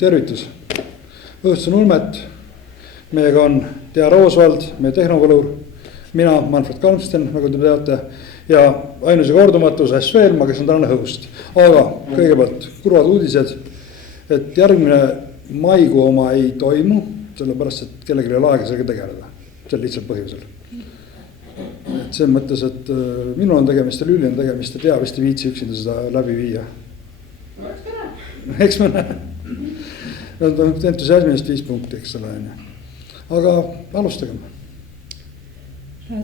Tervitus, õhtuse Ulmet, meiega on Tea Roosvald, meie tehnovõlur, mina, Manfred Kalmsten, nagu te teate, ja ainus ja kordumatus S. Veelma, kes on tänane host. Aga kõigepealt kurvad uudised, et järgmine maikuu oma ei toimu, sellepärast, et kellelgi ei ole aega sellega tegeleda, sel lihtsalt põhjusel. Et see mõttes, et minul on tegemist ja Lülli on tegemist ja Tea vist ei viitsi üksinda seda läbi viia. Eks me näe. Entusiasmist 5 punkti, eks ole. Aga alustagem.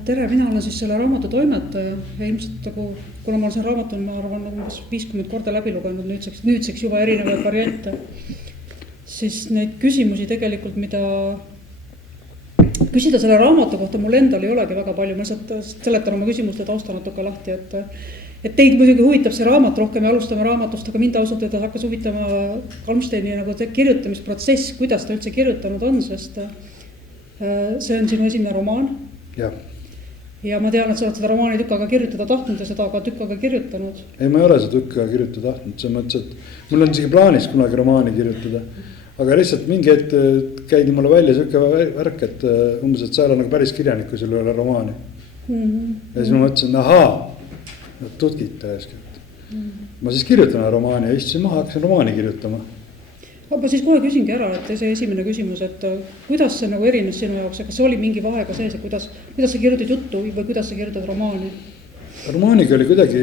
Tere, mina olen siis selle raamatu toimetaja ja ilmselt kuna ma olen selle raamatu, ma arvan, 50 korda läbi lugenud nüüdseks juba erinevaid variante, siis neid küsimusi tegelikult, mida küsida selle raamatu kohta mul endal ei olegi väga palju, ma seletan oma küsimuste tausta natuke lahti, et teid muidugi huvitab see raamat rohkem ja alustame raamatust, aga mind ausalt öelda hakkas huvitama Kalmsteini nagu kirjutamisprotsess, kuidas ta üldse kirjutanud on, sest see on sinu esimene romaan. Ja ma tean, et sa oled seda romaani tükk aega kirjutada tahtnud ja seda ka tükk aega kirjutanud. Ei, ma ei ole seda tükk aega kirjutada tahtnud, see mõttes, et mul on isegi plaanis kunagi romaani kirjutada. Aga lihtsalt mingi hetk käidi mulle välja siuke värk, et umbes, et sa ei ole nagu päris kirjanik, kui sul ei ole romaani. Ja siis ma mõtlesin, tutkid täieskelt. Ma siis kirjutan romaani ja istusin maha, hakkasin romaani kirjutama. Ma siis kohe küsingi ära, et see esimene küsimus, et kuidas see nagu erines sinu jaoks ja kas see oli mingi vahega sees, et kuidas sa kirjutad juttu või kuidas sa kirjutad romaani? Romaaniga oli kuidagi,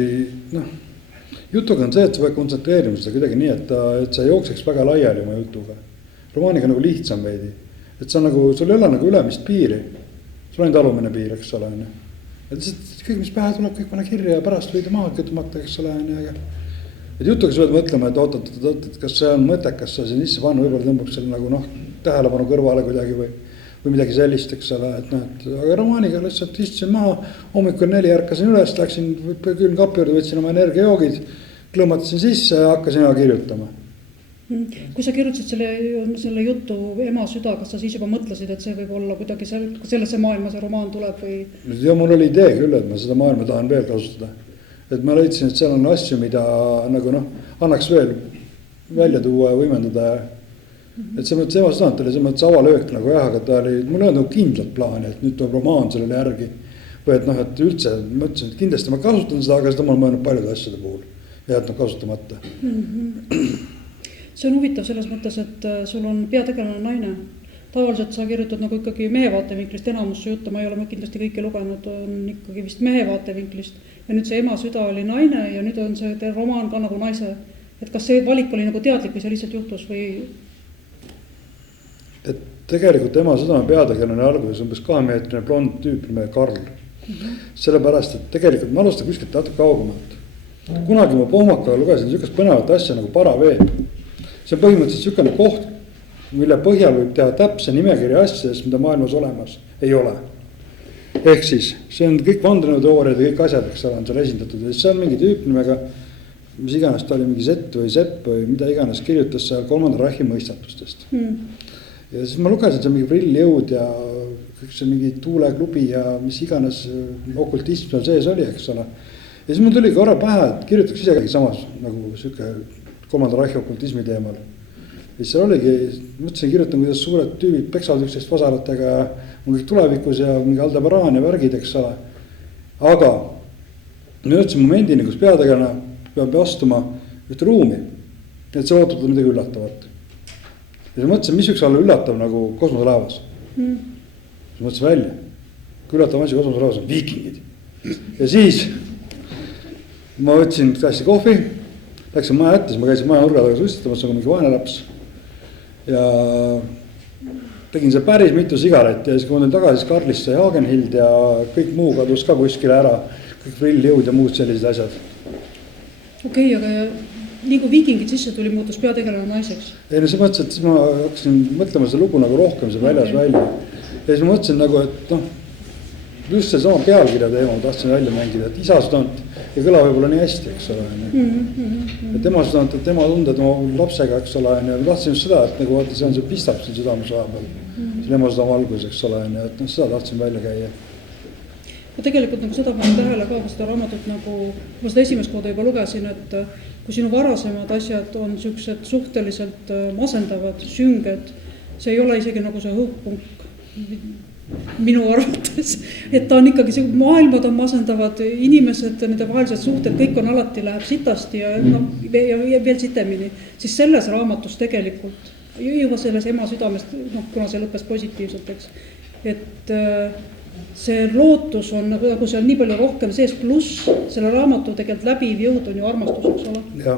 jutuga on see, et sa pead kontsentreerima seda kuidagi nii, et sa jookseks väga laiali oma jutuga. Romaaniga nagu lihtsam veidi, et sa nagu, sul ei ole nagu ülemist piiri, sul on ainult alumine piir, eks ole. Et kõik, mis pähe tuleb, kõik panna kirja ja pärast võida maha tõmmata, eks ole. Et jutuga sa pead mõtlema, et kas see on mõttekas, sa siin sisse panna, võib-olla tõmbab selle nagu tähelepanu kõrvale kuidagi või midagi sellist, eks ole. Aga romaaniga lihtsalt istusin maha, hommikul 4 ärkasin üles, läksin küll kapi juurde, võtsin oma energiajoogid, klõmmatasin sisse ja hakkasin kirjutama. Kui sa kirjutasid selle jutu Ema süda, kas sa siis juba mõtlesid, et see võib olla kuidagi sellesse maailma see romaan tuleb või? Ja mul oli idee küll, et ma seda maailma tahan veel kasutada. Et ma leidsin, et seal on asju, mida nagu annaks veel välja tuua ja võimendada. Et see mõttes Ema süda oli see mõttes avalöök nagu jah, aga ta oli, mul ei olnud kindlalt plaani, et nüüd tuleb romaan sellele järgi. Või et üldse mõtlesin, et kindlasti ma kasutan seda, aga seda ma olen mõelnud paljude asjade puhul ja jätnud kasutamata. See on huvitav selles mõttes, et sul on peategelane naine. Tavaliselt sa kirjutad nagu ikkagi mehe vaatevinklist enamus su juttu, ma ei ole kindlasti kõike lugenud, on ikkagi vist mehe vaatevinklist. Ja nüüd see Ema süda oli naine ja nüüd on see romaan ka nagu naise. Et kas see valik oli nagu teadlik või see lihtsalt juhtus või? Et tegelikult Ema süda on peategelane alguses umbes 2-meetrine blond tüüp nimega Karl. Sellepärast, et tegelikult ma alustan kuskilt natuke kaugemalt. Kunagi ma pohmakaga lugesin niisugust põnevat asja nagu Paraveeb. See on põhimõtteliselt niisugune koht, mille põhjal võib teha täpse nimekirja asjadest, mida maailmas olemas ei ole. Ehk siis, see on kõik vandenõuteooriad ja kõik asjad, eks on seal esindatud. Ja see on mingi tüüp nimega, mis iganes ta oli mingi Zett või Sepp või mida iganes kirjutas seal 3. Reichi mõistatustest. Ja siis ma lugesin seal mingi prilljõud ja kõik see mingi tuuleklubi ja mis iganes okultism seal sees oli, eks ole. Ja siis mul tuli korra pähe, et kirjutaks isegi samas nagu siuke 3. Reichi okultismi teemal. Ja siis seal oligi, mõtlesin kirjutan, kuidas suured tüübid peksavad üksteist vasaratega ja on kõik tulevikus ja mingi Aldebaran ja värgid, eks ole. Aga ma jõudsin momendini, kus peategelane peab astuma ühte ruumi, et see ootab midagi üllatavat. Ja siis mõtlesin, mis üks olla üllatav nagu kosmoselaevas. Siis mõtlesin välja, kui üllatav asi kosmoselaevas on viikingid. Ja siis ma võtsin klassi kohvi, läksin maja ette, siis ma käisin maja nurga taga suistatamas nagu mingi vaene laps. Ja tegin see päris mitu sigaretti ja siis kui ma tulin tagasi, siis Karlist sai Hagenhild ja kõik muu kadus ka kuskile ära. Kõik prilljõud ja muud sellised asjad. Okei, aga nii kui viikingid sisse tuli, muutus peategelane naiseks? Ei, no see mõttes, et siis ma hakkasin mõtlema seda lugu nagu rohkem see väljas välja. Ja siis ma mõtlesin nagu, et just see sama pealkirja teema ma tahtsin välja mängida, et isa südant ei kõla võib-olla nii hästi, eks ole. Et tema südant, et tema tunded oma lapsega, eks ole. Ma tahtsin just seda, et nagu see on see pistab siin südames vahepeal. See ema südam algus, eks ole. Et seda tahtsin välja käia. Ja tegelikult nagu seda panin tähele ka seda raamatut nagu, ma seda esimest korda juba lugesin, et kui sinu varasemad asjad on siuksed suhteliselt masendavad, sünged, see ei ole isegi nagu see hõõgpunk minu arvates, et ta on ikkagi see, maailmad on masendavad, inimesed, nende vahelised suhted, kõik on alati läheb sitasti ja veel sitemini, siis selles raamatus tegelikult juba selles ema südamest, kuna see lõppes positiivselt, eks, et see lootus on nagu seal nii palju rohkem sees, pluss selle raamatu tegelikult läbiv jõud on ju armastus, eks ole. Ja.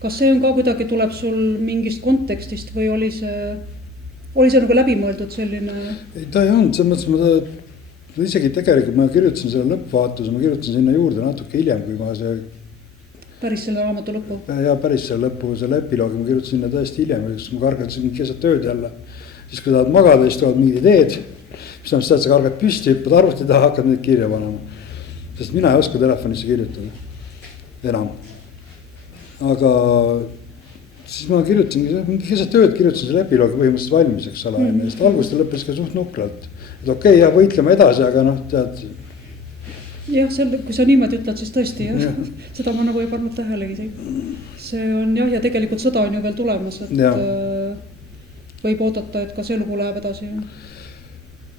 Kas see on ka kuidagi tuleb sul mingist kontekstist või oli see nagu läbimõeldud selline? Ei, ta ei olnud, selles mõttes ma isegi tegelikult ma kirjutasin selle lõppvaatuse, ma kirjutasin sinna juurde natuke hiljem, kui ma see päris selle raamatu lõppu? Ja päris selle lõppu, selle epiloogi ma kirjutasin sinna täiesti hiljem, kus ma kargasin keset tööd jälle. Siis kui tahad magada, siis tulevad mingid ideed, mis on seda, et sa kargad püsti, hüppad arvuti taha, hakkad neid kirja panema. Sest mina ei oska telefonisse kirjutada enam. Aga siis ma kirjutasin, keset tööd kirjutasin selle epiloogi põhimõtteliselt valmis, eks ole. Sest algust ja lõppes ka suht nukralt. Et okei, jah, võitleme edasi, aga tead. Jah, kui sa niimoodi ütled, siis tõesti, jah. Seda ma nagu ei pannud tähelegi. See on jah, ja tegelikult sõda on ju veel tulemas, et võib oodata, et ka see lugu läheb edasi.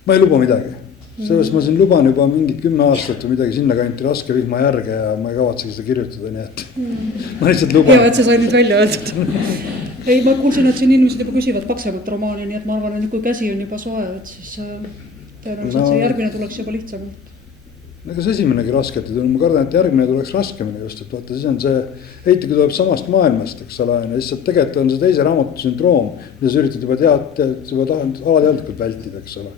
Ma ei luba midagi. Selles ma siin luban juba mingid 10 aastat või midagi sinna kanti raske vihma järge ja ma ei kavatsegi seda kirjutada, nii et ma lihtsalt luban. Hea, et see sai nüüd välja öeldud. Ei, ma kuulsin, et siin inimesed juba küsivad paksemat romaani, nii et ma arvan, et kui käsi on juba soe, et siis tõenäoliselt see järgmine tuleks juba lihtsamalt. Ega see esimenegi rasketi tulnud, ma kardan, et järgmine tuleks raskemini just, et vaata, siis on see heitigi tuleb samast maailmast, eks ole, ja lihtsalt tegelikult on see teise raamatu sündroom, mida sa üritad juba alateadlikult vältida, eks ole.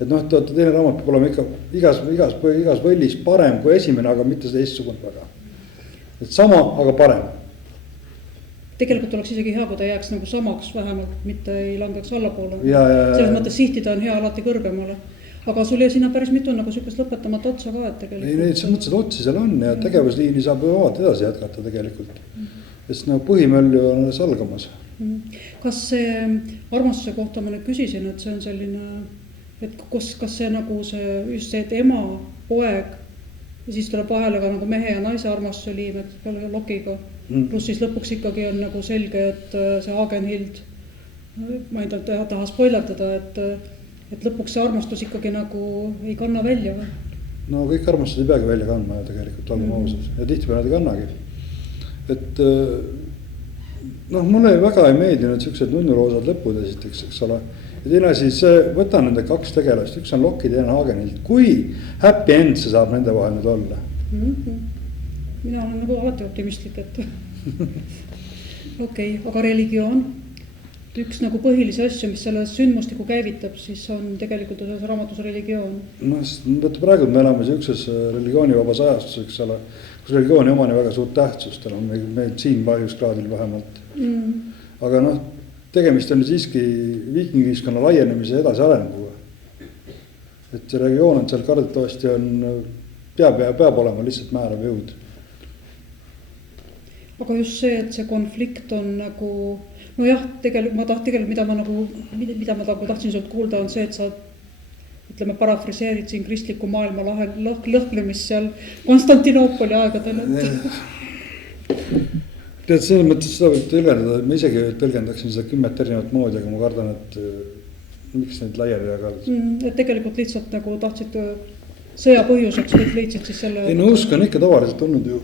Et teine raamat peab olema ikka igas võllis parem kui esimene, aga mitte see teistsugune väga. Et sama, aga parem. Tegelikult oleks isegi hea, kui ta jääks nagu samaks vähemalt, mitte ei langeks allapoole. Selles mõttes sihtida on hea alati kõrgemale. Aga sul jäi sinna päris mitu nagu sükest lõpetamata otsa ka, et tegelikult. Ei, neid sa mõtlesid otsi seal on ja tegevusliini saab vaata edasi jätkata tegelikult. Sest põhimölju on alles algamas. Kas see armastuse kohta ma nüüd küsisin, et see on selline, et kas see nagu just see, et ema, poeg ja siis tuleb vahele ka nagu mehe ja naise armastuse liim, et peale lokiga. Plus siis lõpuks ikkagi on nagu selge, et see Hagenhild, ma ei taha spoilatada, et lõpuks see armastus ikkagi nagu ei kanna välja või? No kõik armastused ei peagi välja kandma ja tegelikult olema ausad ja tihtipeale nad ei kannagi. Et mulle väga ei meeldinud siuksed nunnuroosad lõpud esiteks, eks ole. Ja teine siis võta nende 2 tegelast, üks on Lokki, teine Hagenhild. Kui happy end see saab nende vahel nüüd olla? Mina olen nagu alati optimistlik, et okei, aga religioon? Üks nagu põhilisi asju, mis selle sündmustiku käivitab, siis on tegelikult selles raamatus religioon. Võtta praegu, me elame siukses religioonivabas ajastus, eks ole, kus religiooni omani väga suurt tähtsust on meil siin valjuskraadil vähemalt. Aga tegemist on siiski viikingiskonna laienemise edasi arenguga. Et see regioon on seal kardetavasti peab olema lihtsalt määrav jõud. Aga just see, et see konflikt on nagu nojah, tegelikult mida ma tahtsin sult kuulda on see, et sa ütleme parafraseerid siin kristliku maailma lõhklemist seal Konstantinoopoli aegadel. Tead, selles mõttes seda võib tõlgendada, et ma isegi tõlgendaksin seda 10 erinevat moodi, aga ma kardan, et miks neid laiali jagada. Et tegelikult lihtsalt nagu tahtsid sõja põhjuseks, või leidsid siis selle... Ei, usk on ikka tavaliselt olnud ju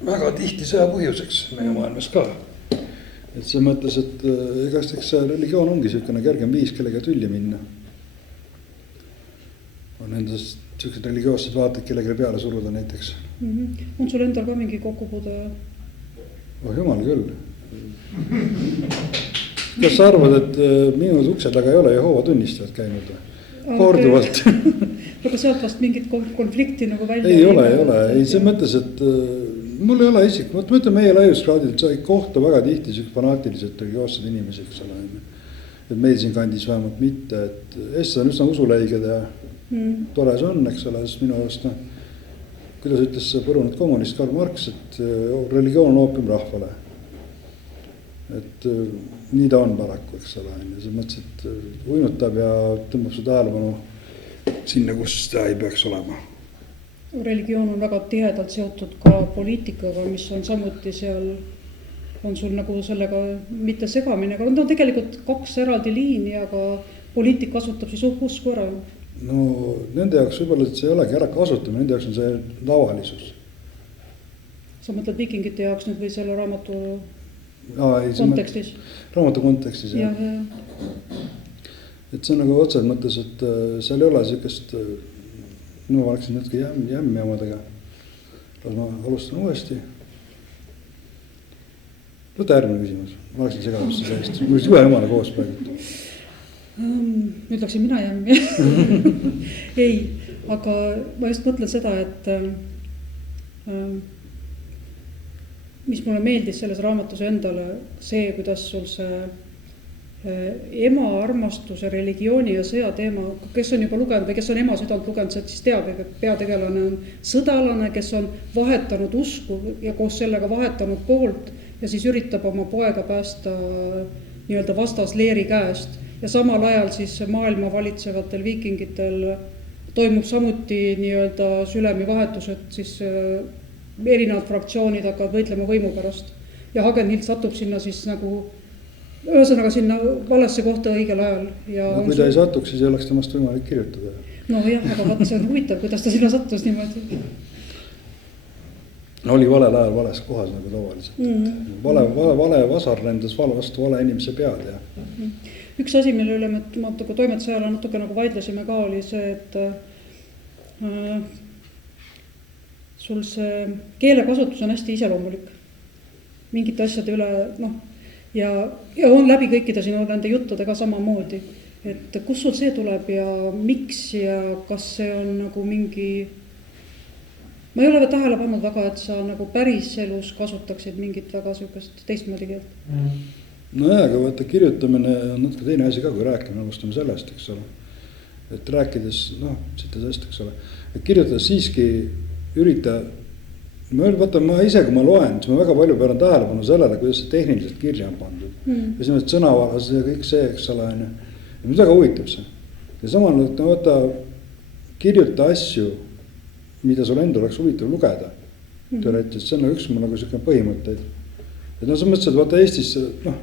väga tihti sõja põhjuseks meie maailmas ka. Et see mõtles, et eks religioon ongi selline kergem viis kellega tülli minna. On endas sellised religioossed vaated kellegile peale suruda näiteks. On sul endal ka mingi kokkupuude? Jumal küll. Kas sa arvad, et minu ukse taga ei ole Jehova tunnistajad käinud? Korduvalt. Aga sealt vast mingit konflikti nagu välja? Ei ole. Ei, see mõttes, et mul ei ole isik. Ma ütlen, meie laiuskraadil sai kohta väga tihti fanaatiliselt religioossed inimesi, eks ole. Et meil siin kandis vähemalt mitte. Eestlased on üsna usuleiged ja tore see on, eks ole. Sest minu arust, kuidas ütles põrunud kommunist Karl Marx, et religioon on oopium rahvale. Et nii ta on paraku, eks ole. See mõttes, et uinutab ja tõmbab su tähelepanu sinna, kus ta ei peaks olema. religioon on väga tihedalt seotud ka poliitikaga, mis on samuti seal, on sul nagu sellega mitte segamine, aga on tegelikult 2 eraldi liini, aga poliitik kasutab siis usku ära. No nende jaoks võib-olla, et see ei olegi ära kasutama, nende jaoks on see tavalisus. Sa mõtled vikingite jaoks nüüd või selle raamatu kontekstis? Raamatu kontekstis, jah. Et see on nagu otsed mõttes, et seal ei ole sellist, no ma läksin natuke jämmi omadega. Ma alustan uuesti. Võta järgmine küsimus. Ma läksin segadusse sellest. Mul ühe jumala koos praegu. Ütleksin mina jämmi. Ei, aga ma just mõtlen seda, et mis mulle meeldis selles raamatus endale, see, kuidas sul see ema armastuse, religiooni ja sõja teema, kes on juba lugenud või kes on ema südant lugenud, see siis teab, et peategelane on sõdalane, kes on vahetanud usku ja koos sellega vahetanud poolt ja siis üritab oma poega päästa nii-öelda vastasleeri käest. Ja samal ajal siis maailma valitsevatel viikingitel toimub samuti nii-öelda sülemi vahetused, siis erinevad fraktsioonid hakkavad võitlema võimu pärast. Ja Hagenhild satub sinna siis nagu ühesõnaga sinna valesse kohta õigel ajal. Ja no, kui ta ei satuks, siis ei oleks temast võimalik kirjutada. No jah, aga vaat see on huvitav, kuidas ta sinna sattus niimoodi. Oli valel ajal vales kohas nagu tavaliselt. Vale vasar lendas vastu vale inimese pead. Ja. Üks asi, mille üle me toimetuse ajal natuke nagu vaidlesime ka, oli see, et sul see keelekasutus on hästi iseloomulik. Mingite asjade üle, noh, ja on läbi kõikide sinu nende juttudega samamoodi. Et kus sul see tuleb ja miks ja kas see on nagu mingi... Ma ei ole tähele pannud väga, et sa nagu päris elus kasutaksid mingit väga sükest teistmoodi keelt. No jah, aga vaata kirjutamine on natuke teine asi ka, kui rääkime, alustame sellest, eks ole. Et rääkides, noh, sellest, eks ole. Et kirjutades siiski ürita, ma ise, kui ma loen, siis ma väga palju pööran tähelepanu sellele, kuidas see tehniliselt kirja on pandud. Ja siis sõnavaras ja kõik see, eks ole. Ja mind väga huvitab see. Ja samal, et vaata, kirjuta asju, mida sul endal oleks huvitav lugeda. Teoreetiliselt, see on üks mul nagu selline põhimõtteid. Et no sa mõtlesid, et vaata Eestis, noh,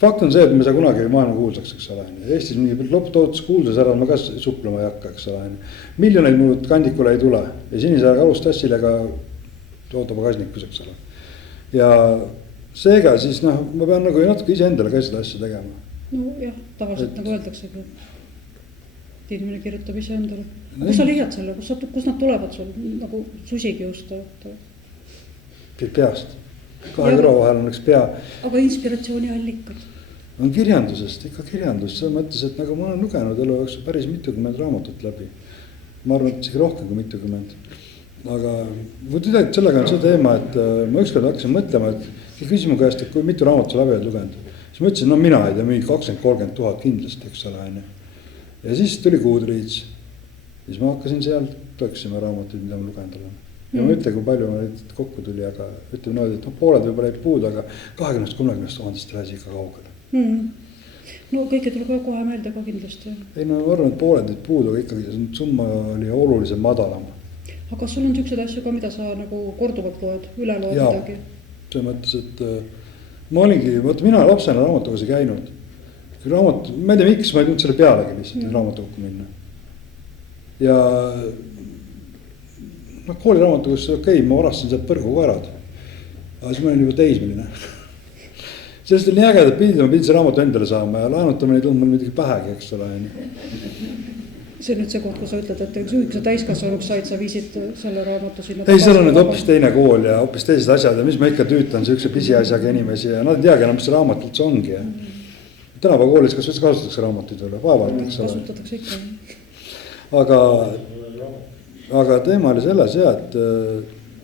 fakt on see, et me saa kunagi maailma kuulsaks, eks ole. Eestis mingi lõpptootus kuuldes ära, ma ka suplema ei hakka, eks ole. Miljoneid muud kandikule ei tule ja sinise alustassilega ootab kasnikus, eks ole. Ja seega siis, noh, ma pean nagu natuke ise endale ka seda asja tegema. No jah, tavaliselt nagu öeldakse, et inimene kirjutab ise endale. Kus sa leiad selle, kus nad tulevad sul nagu susikiusta? Peast. 2 euro vahel on üks pea. Aga inspiratsiooni allikad? On kirjandusest, ikka kirjandus. See mõttes, et nagu ma olen lugenud elu jooksul päris mitukümmend raamatut läbi. Ma arvan, et isegi rohkem kui mitukümmend. Aga tegelikult sellega on see teema, et ma ükskord hakkasin mõtlema, et küsis mu käest, et kui mitu raamatut läbi oled lugenud. Siis ma ütlesin, no mina ei tea, mingi 20-30 000 kindlasti, eks ole. Ja siis tuli Goodreads. Siis ma hakkasin seal, tõksime raamatuid, mida ma lugenud olen. Ja ma ütle, kui palju ma kokku tuli, aga ütleme noodi, et pooled võib-olla ei puudu, aga 20-30 000 lähesi ikka kaugele. No kõike tuleb kohe meelde ka kindlasti. Ei, no ma arvan, et pooled ei puudu, aga ikkagi summa oli oluliselt madalam. Aga kas sul on tüksed asju ka, mida sa nagu korduvalt loed, üle loed midagi? See mõttes, et ma olingi, mina lapsena raamatukogusi käinud. Raamat, ma ei tea miks, ma ei tulnud selle pealegi lihtsalt raamatukokku minna. Ja no kooliraamatukogus okei, ma varastasin sealt põrgukoerad. Aga siis ma olin juba teismeline. Sellest oli nii äge, et ma pidin see raamatu endale saama ja laenutamine ei tulnud mul midagi pähegi, eks ole. See on nüüd see koht, kui sa ütled, et üks täiskasvanuks said, sa viisid selle raamatu sinna. Ei, seal on nüüd hoopis teine kool ja hoopis teised asjad ja mis ma ikka tüütan sihukese pisiasjaga inimesi ja nad ei teagi enam, mis see raamat üldse ongi. Tänava koolis kas kasutatakse raamatuid üle, vaevalt, eks ole. Kasutatakse ikka. Aga teema oli selles jah, et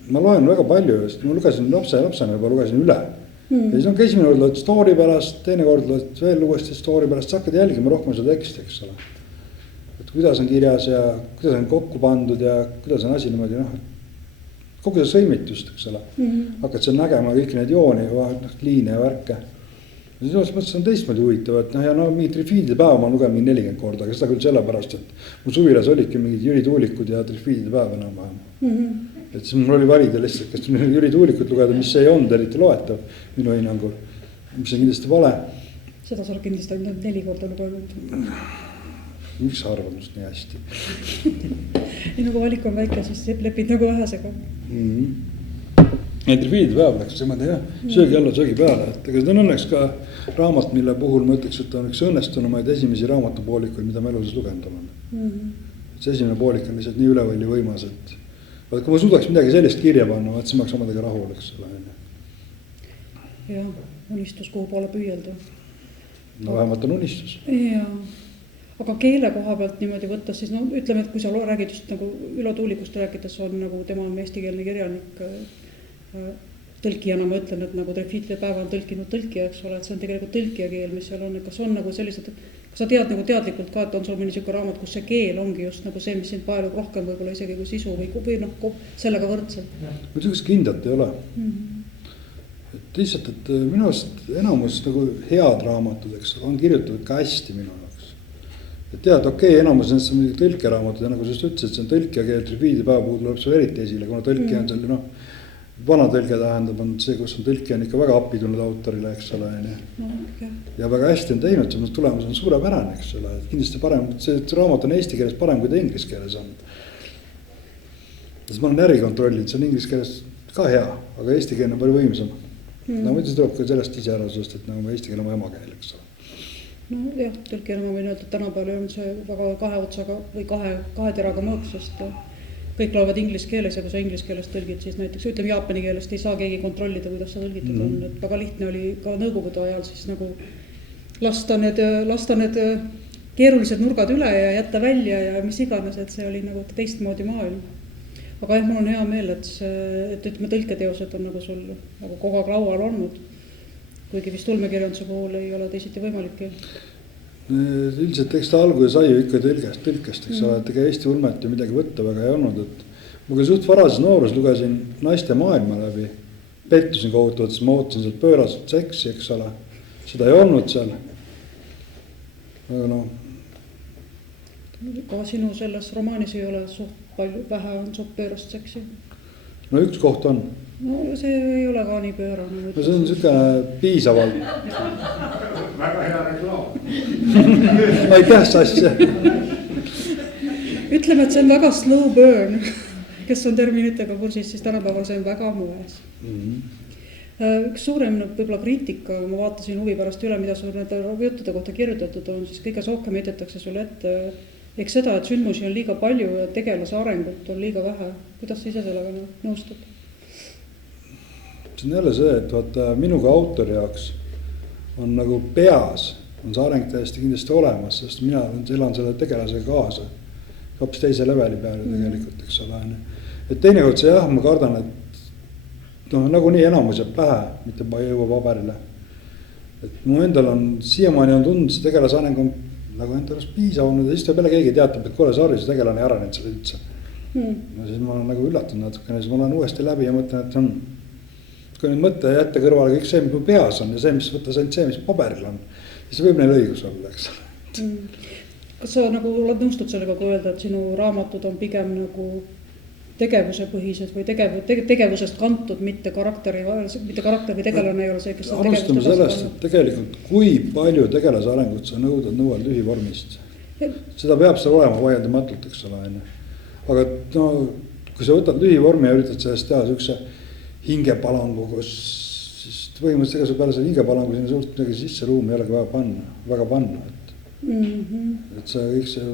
ma loen väga palju, sest ma lugesin lapsena juba lugesin üle. Ja siis on ka esimene kord loed story pärast, teine kord loed veel uuesti story pärast, sa hakkad jälgima rohkem seda teksti, eks ole. Et kuidas on kirjas ja kuidas on kokku pandud ja kuidas on asi niimoodi, kogu see sõimitust, eks ole. Hakkad seal nägema kõik need jooni, liine ja värke. siis mõttes on teistmoodi huvitav, et noh, ja no mingit Trifiidide päeva ma lugen mingi 40 korda, aga seda küll sellepärast, et mu suvilas olidki mingid Jüri Tuulikud ja Trifiidide päev enam-vähem. Et siis mul oli valida lihtsalt, kas Jüri Tuulikut lugeda, mis ei olnud eriti loetav minu hinnangul, mis on kindlasti vale. Seda sa oled kindlasti ainult 4 korda lugenud. Miks sa arvad must nii hästi? Ei nagu valik on väike, siis lepid nagu vähesega. Trifiidide päev läks niimoodi jah, söögi alla, söögi peale, et ega seda on õnneks ka raamat, mille puhul ma ütleks, et on üks õnnestunumaid esimesi raamatupoolikuid, mida ma elus lugenud olen. See esimene poolik on lihtsalt nii ülevõlli võimas, et vaat kui ma suudaks midagi sellist kirja panna, vaat siis ma oleks omadega rahul, eks ole. Jah, unistus kuhu poole püüelda. No vähemalt on unistus. Jaa, aga keele koha pealt niimoodi võttes, siis no ütleme, et kui sa räägid just nagu Ülo Tuulikust rääkides on nagu tema on eestikeelne kirjanik, tõlkijana ma ütlen, et nagu Trifiidide päeva on tõlkinud tõlkija, eks ole, et see on tegelikult tõlkija keel, mis seal on, et kas on nagu sellised, kas sa tead nagu teadlikult ka, et on sul mõni siuke raamat, kus see keel ongi just nagu see, mis sind paelub rohkem võib-olla isegi kui sisu või noh, sellega võrdselt? Ma tükast kindlat ei ole. Et lihtsalt, et minu arust enamus nagu head raamatud, eks on kirjutatud ka hästi minu jaoks. Et tead, okei, enamus nendest on tõlkeraamatud ja nagu sa just ütlesid, see on tõlkija keel, Trifiidide päeva puhul tuleb sul eriti esile, kuna tõlkija on selline noh, vana tõlge tähendab, on see, kus on tõlkija on ikka väga appi tulnud autorile, eks ole. Ja väga hästi on teinud, see tulemus on suurepärane, eks ole. Kindlasti parem, see raamat on eesti keeles parem, kui ta inglis keeles on. Sest ma olen äri kontrollinud, see on inglis keeles ka hea, aga eesti keel on palju võimsam. No muidu see tuleb ka sellest ise ära, sest et nagu eesti keel on emakeel, eks ole. No jah, tõlkijana ma võin öelda, et tänapäeval on see väga kahe otsaga või kahe teraga mõõt, sest kõik loevad inglis keeles ja kui sa inglis keeles tõlgid, siis näiteks ütleme jaapani keelest ei saa keegi kontrollida, kuidas sa tõlgitud on. Et väga lihtne oli ka nõukogude ajal siis nagu lasta need keerulised nurgad üle ja jätta välja ja mis iganes, et see oli nagu teistmoodi maailm. Aga jah, mul on hea meel, et ütleme tõlketeosed on nagu sul nagu kogu aeg laual olnud, kuigi vist ulmekirjanduse puhul ei ole teisiti võimalik. Üldiselt eks ta alguse sai ju ikka tõlkest, eks ole, et ega Eesti ulmet ju midagi võtta väga ei olnud, et ma ka suht varases noorus lugesin naiste maailma läbi, pettusin kohutavalt, sest ma ootasin sealt pööraselt seksi, eks ole, seda ei olnud seal, aga noh. Ka sinu selles romaanis ei ole suht palju, vähe on suht pöörast seksi? No üks koht on. No see ei ole ka nii pöörane. No see on niisugune piisavalt. Väga hea reklaam. Aitäh, Sassia. Ütleme, et see on väga slow burn, kes on terminitega kursis, siis tänapäeval see on väga moes. Üks suurem võib-olla kriitika, ma vaatasin huvi pärast üle, mida sul nende juttude kohta kirjutatud on, siis kõige rohkem heidetakse sulle ette eks seda, et sündmusi on liiga palju ja tegelase arengut on liiga vähe. Kuidas sa ise sellega nõustud? See on jälle see, et vaata minuga autori jaoks on nagu peas, on see areng täiesti kindlasti olemas, sest mina elan selle tegelasega kaasa. Hoopis teise leveli peale tegelikult, eks ole. Et teinekord see jah, ma kardan, et noh, nagu nii enamus jääb pähe, mitte ma ei jõua paberile. Et mu endal on, siiamaani on tundnud, see tegelase areng on nagu endalast piisav olnud ja siis ta peale keegi teatab, et kuule, sorry, see tegelane ei arenenud seda üldse. No siis ma olen nagu üllatunud natukene, siis ma olen uuesti läbi ja mõtlen, et kui nüüd mõtte jätta kõrvale kõik see, mis mu peas on ja see, mis võttes ainult see, mis paberil on, siis võib neil õigus olla, eks. Kas sa nagu oled nõustud sellega, kui öelda, et sinu raamatud on pigem nagu tegevuse põhised või tegevusest kantud, mitte karakteri või tegelane ei ole see, kes alustame sellest, et tegelikult kui palju tegelase arengut sa nõuad lühivormist. Seda peab seal olema vaieldamatult, eks ole. Aga no, kui sa võtad lühivormi ja üritad sellest teha sükse hingepalangu, kus siis põhimõtteliselt ega sa peale selle hingepalangu sinna suurt midagi sisse ruumi ei olegi väga panna. Et see kõik see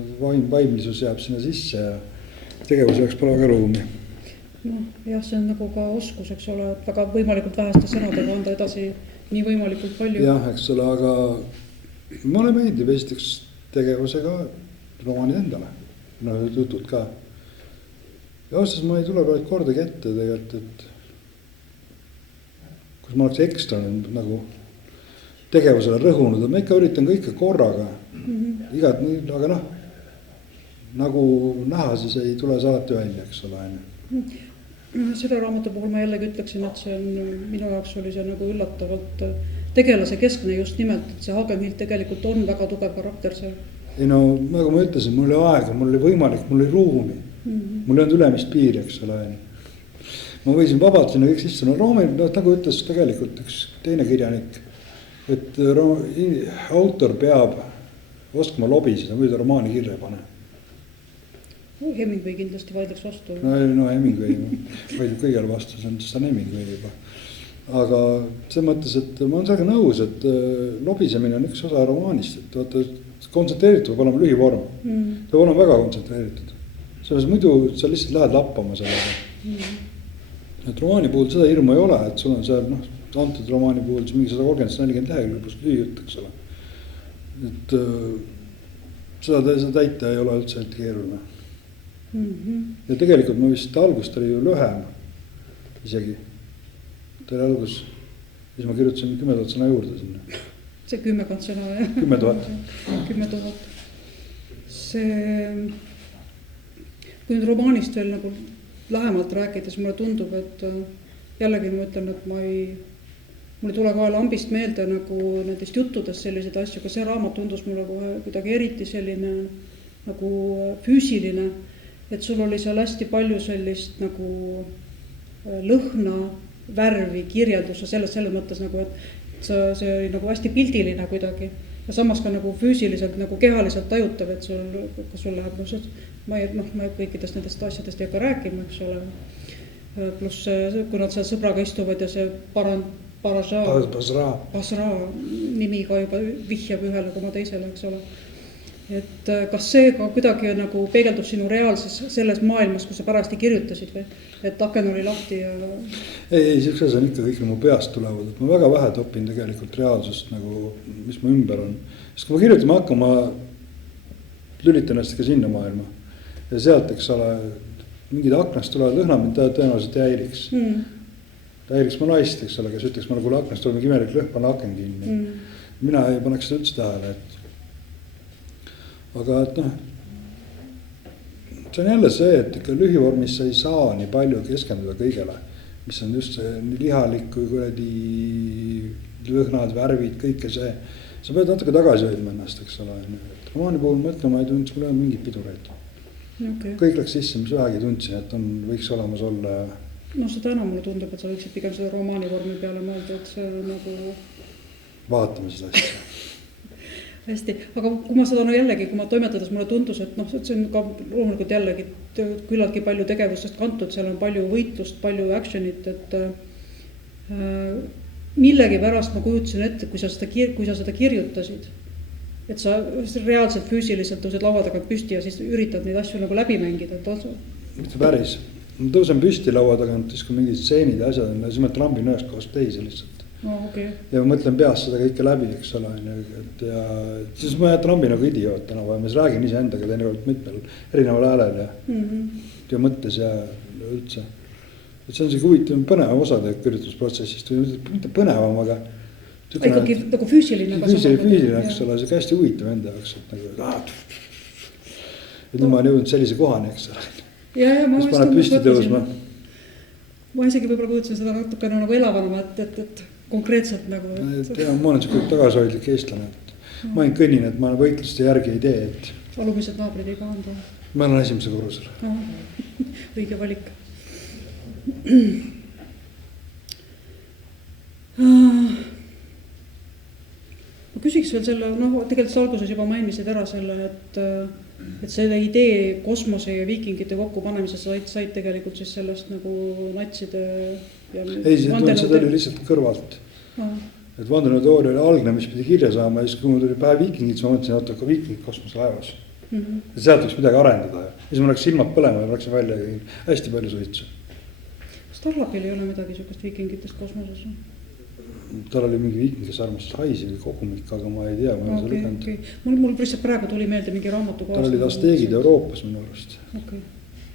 vaimlisus jääb sinna sisse ja tegevus jääks pole väga ruumi. No, jah, see on nagu ka oskus, eks ole, et väga võimalikult väheste sõnadega anda edasi nii võimalikult palju. Jah, eks ole, aga mulle meeldib esiteks tegevusega romaanid endale, no jutud ka. Ja osas ma ei tule praegu kordagi ette tegelikult, et kus ma oleks ekstra nagu tegevusele rõhunud, et ma ikka üritan kõike korraga, igat, aga noh, nagu näha, siis ei tule see alati välja, eks ole. Selle raamatu puhul ma jällegi ütleksin, et see on, minu jaoks oli see nagu üllatavalt tegelase keskne just nimelt, et see Hagenhild tegelikult on väga tugev karakter seal. ei no nagu ma ütlesin, mul oli aega, mul oli võimalik, mul oli ruumi. Mul ei olnud ülemist piiri, eks ole. Ma võisin vabalt sinna kõik sisse, no nagu ütles tegelikult üks teine kirjanik, et autor peab oskama lobiseda, või ta romaani kirja pane. Hemingway kindlasti vaidleks vastu. No Hemingway vaidleb kõigele vastu, see on Hemingway juba. Aga see mõttes, et ma olen sellega nõus, et lobisemine on üks osa romaanist, et vaata, kontsentreeritud võib olema lühivorm. Ta võib olema väga kontsentreeritud. Selles muidu sa lihtsalt lähed lappama sellega. Et romaani puhul seda hirmu ei ole, et sul on seal, antud romaani puhul mingi 130-140 lehekülge pluss lühijutt, eks ole. Et seda täita ei ole üldse keeruline. Ja tegelikult ma vist algust oli ju lühem isegi. Ta oli algus, siis ma kirjutasin 10 000 sõna juurde sinna. See 10 sõna, jah. 10 000. 10 000. See, kui nüüd romaanist veel nagu lähemalt rääkides, mulle tundub, et jällegi ma ütlen, et mul ei tule ka lambist meelde nagu nendest juttudest selliseid asju, aga see raamat tundus mulle kohe kuidagi eriti selline nagu füüsiline, et sul oli seal hästi palju sellist nagu lõhna, värvi, kirjelduse selles mõttes nagu, et see oli nagu hästi pildiline kuidagi ja samas ka nagu füüsiliselt, nagu kehaliselt tajutav, et sul läheb, ma ei kõikidest nendest asjadest ei hakka rääkima, eks ole. Pluss kui nad seal sõbraga istuvad ja see Basra nimi ka juba vihjab ühele koma teisele, eks ole. Et kas see ka kuidagi nagu peegeldus sinu reaalses selles maailmas, kus sa parajasti kirjutasid või? Et aken oli lahti ja... Ei, see on ikka kõik mu peast tulevad, et ma väga vähe topin tegelikult reaalsust, nagu, mis mu ümber on. Sest kui ma kirjutama hakkan, ma lülitan ennast ka sinna maailma. Ja sealt, eks ole, mingid aknast tulevad lõhna, mida tõenäoliselt jäiriks. Ta jäiriks ma naist, eks ole, kes ütleks ma nagu aknast tuleb mingi imelik lõhn, pane aken kinni. Mina ei paneks seda üldse tähele, et aga et see on jälle see, et ikka lühivormis sa ei saa nii palju keskenduda kõigele, mis on just see nii lihalik kui kuradi lõhnad, värvid, kõike see. Sa pead natuke tagasi hoidma ennast, eks ole. Romaani puhul mõtlema, ma ei tundnud, mul ei olnud mingit pidureid. Okay. Kõik läks sisse, mis vähegi tundsin, et võiks olemas olla. No seda enam mulle tundub, et sa võiksid pigem seda romaani vormi peale mõelda, et see nagu... Vaatame seda asja. Hästi, aga kui ma seda jällegi, kui ma toimetades mulle tundus, et see on ka loomulikult jällegi küllaltki palju tegevustest kantud, seal on palju võitlust, palju actionit, et millegi pärast ma kujutasin ette, kui sa seda kirjutasid, et sa reaalselt füüsiliselt tõused laua tagant püsti ja siis üritad neid asju nagu läbi mängida. Mitte päris. Ma tõusen püsti laua tagant, siis kui mingid stseenid ja asjad on, siis ma trambin ühest kohast teise lihtsalt. Okay. Ja ma mõtlen peast seda kõike läbi, eks ole, ja siis ma trambin nagu idioot tänapäeval, ma siis räägin ise endaga teinekord mitmel erineval häälel ja mõttes ja üldse. Et see on see huvitav põnev osa kirjutusprotsessist, mitte põnevam, aga ikkagi nagu füüsiline. Füüsiline, eks ole, see hästi huvitav enda jaoks, et nagu et nüüd ma olen jõudnud sellise kohani, eks ole. Ja ma püsti tõusma. Ma isegi võib-olla kujutasin seda natukene nagu elavanema, et konkreetselt nagu... Ma olen selline tagasihoidlik eestlane, et ma ei kõnnin, et ma võitluste järgi ei tee, et... Alumised naabrid ei pahanda. Ma olen esimese korrusel. Õige valik. Ma küsiks veel selle, tegelikult alguses juba mainisid ära selle, et selle idee kosmose ja viikingite kokku panemise said tegelikult siis sellest nagu natside ja ei, seda oli lihtsalt kõrvalt. Et vandenõuteooria oli algne, mis pidi kirja saama ja siis kui mul tuli pähe viikingid, siis ma mõtlesin, et ka viikingid kosmoselaevas. Et sealt võiks midagi arendada. Ja siis ma läks silmad põlema ja läksin välja ja hästi palju suitsu. Kas Tarlapil ei ole midagi sükast viikingitest kosmoses? Tal oli mingi viiking, kes armastas haisi või kogumik, aga ma ei tea, ma ei ole seda lükenud. Mul lihtsalt praegu tuli meelde mingi raamatu kaasa. Tal olid asteegid Euroopas minu arust. Okei,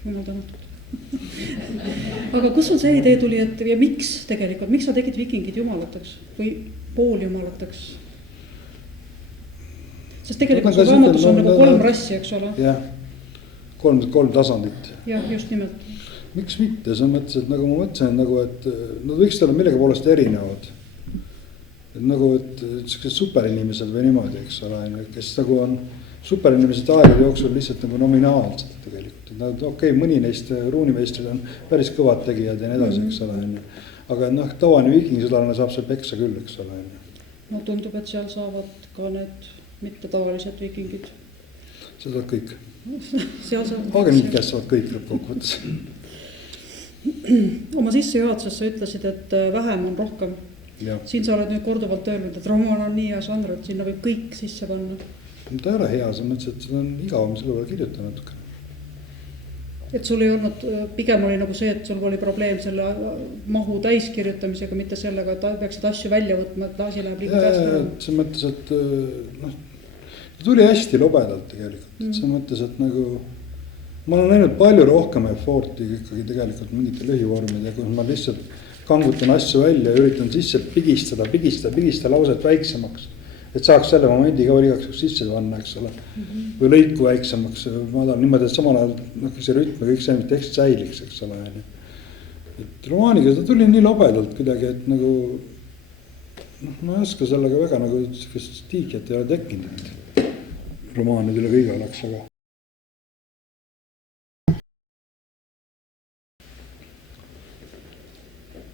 jumal tänatud. Aga kus sul see idee tuli, et ja miks tegelikult, miks sa tegid viikingid jumalateks või pooljumalateks? Sest tegelikult su raamatus on nagu 3 rassi, eks ole? Jah, 3 tasandit. Jah, just nimelt. Miks mitte, see on mõttes, et nagu ma mõtlesin, et nad võiksid olla millega poolest erinevad. et nagu, et siuksed superinimesed või niimoodi, eks ole, kes nagu on superinimesed aegade jooksul lihtsalt nagu nominaalsed tegelikult. Et nad okei, mõni neist ruunimeistrid on päris kõvad tegijad ja nii edasi, eks ole. Aga noh, tavaline viikingisõdalane saab seal peksa küll, eks ole. No tundub, et seal saavad ka need mitte tavalised viikingid. Seal saavad kõik. Hagenid käest saavad kõik lõppkokkuvõttes. Oma sissejuhatuses sa ütlesid, et vähem on rohkem. Ja. Siin sa oled nüüd korduvalt öelnud, et roman on nii hea žanr, et sinna võib kõik sisse panna. Ta ei ole hea, see mõttes, et seda on igavam selle peale kirjutada natuke. Et sul ei olnud, pigem oli nagu see, et sul oli probleem selle mahu täiskirjutamisega, mitte sellega, et peaksid asju välja võtma, et asi läheb liiga käest ära. See mõttes, et noh, ta tuli hästi lobedalt tegelikult. See mõttes, et nagu ma olen näinud palju rohkem efforti ikkagi tegelikult mingite lühivormide, kus ma lihtsalt kangutan asju välja ja üritan sisse pigistada lauset väiksemaks. Et saaks selle momendi ka igaks sisse panna, eks ole. Või lõiku väiksemaks, ma tahan niimoodi, et samal ajal see rütm ja kõik see, mis tekst säiliks, eks ole. Et romaaniga ta tuli nii lobedalt kuidagi, et nagu ma ei oska sellega väga nagu stiikiat ei ole tekkinud. Romaanid üle kõige oleks, aga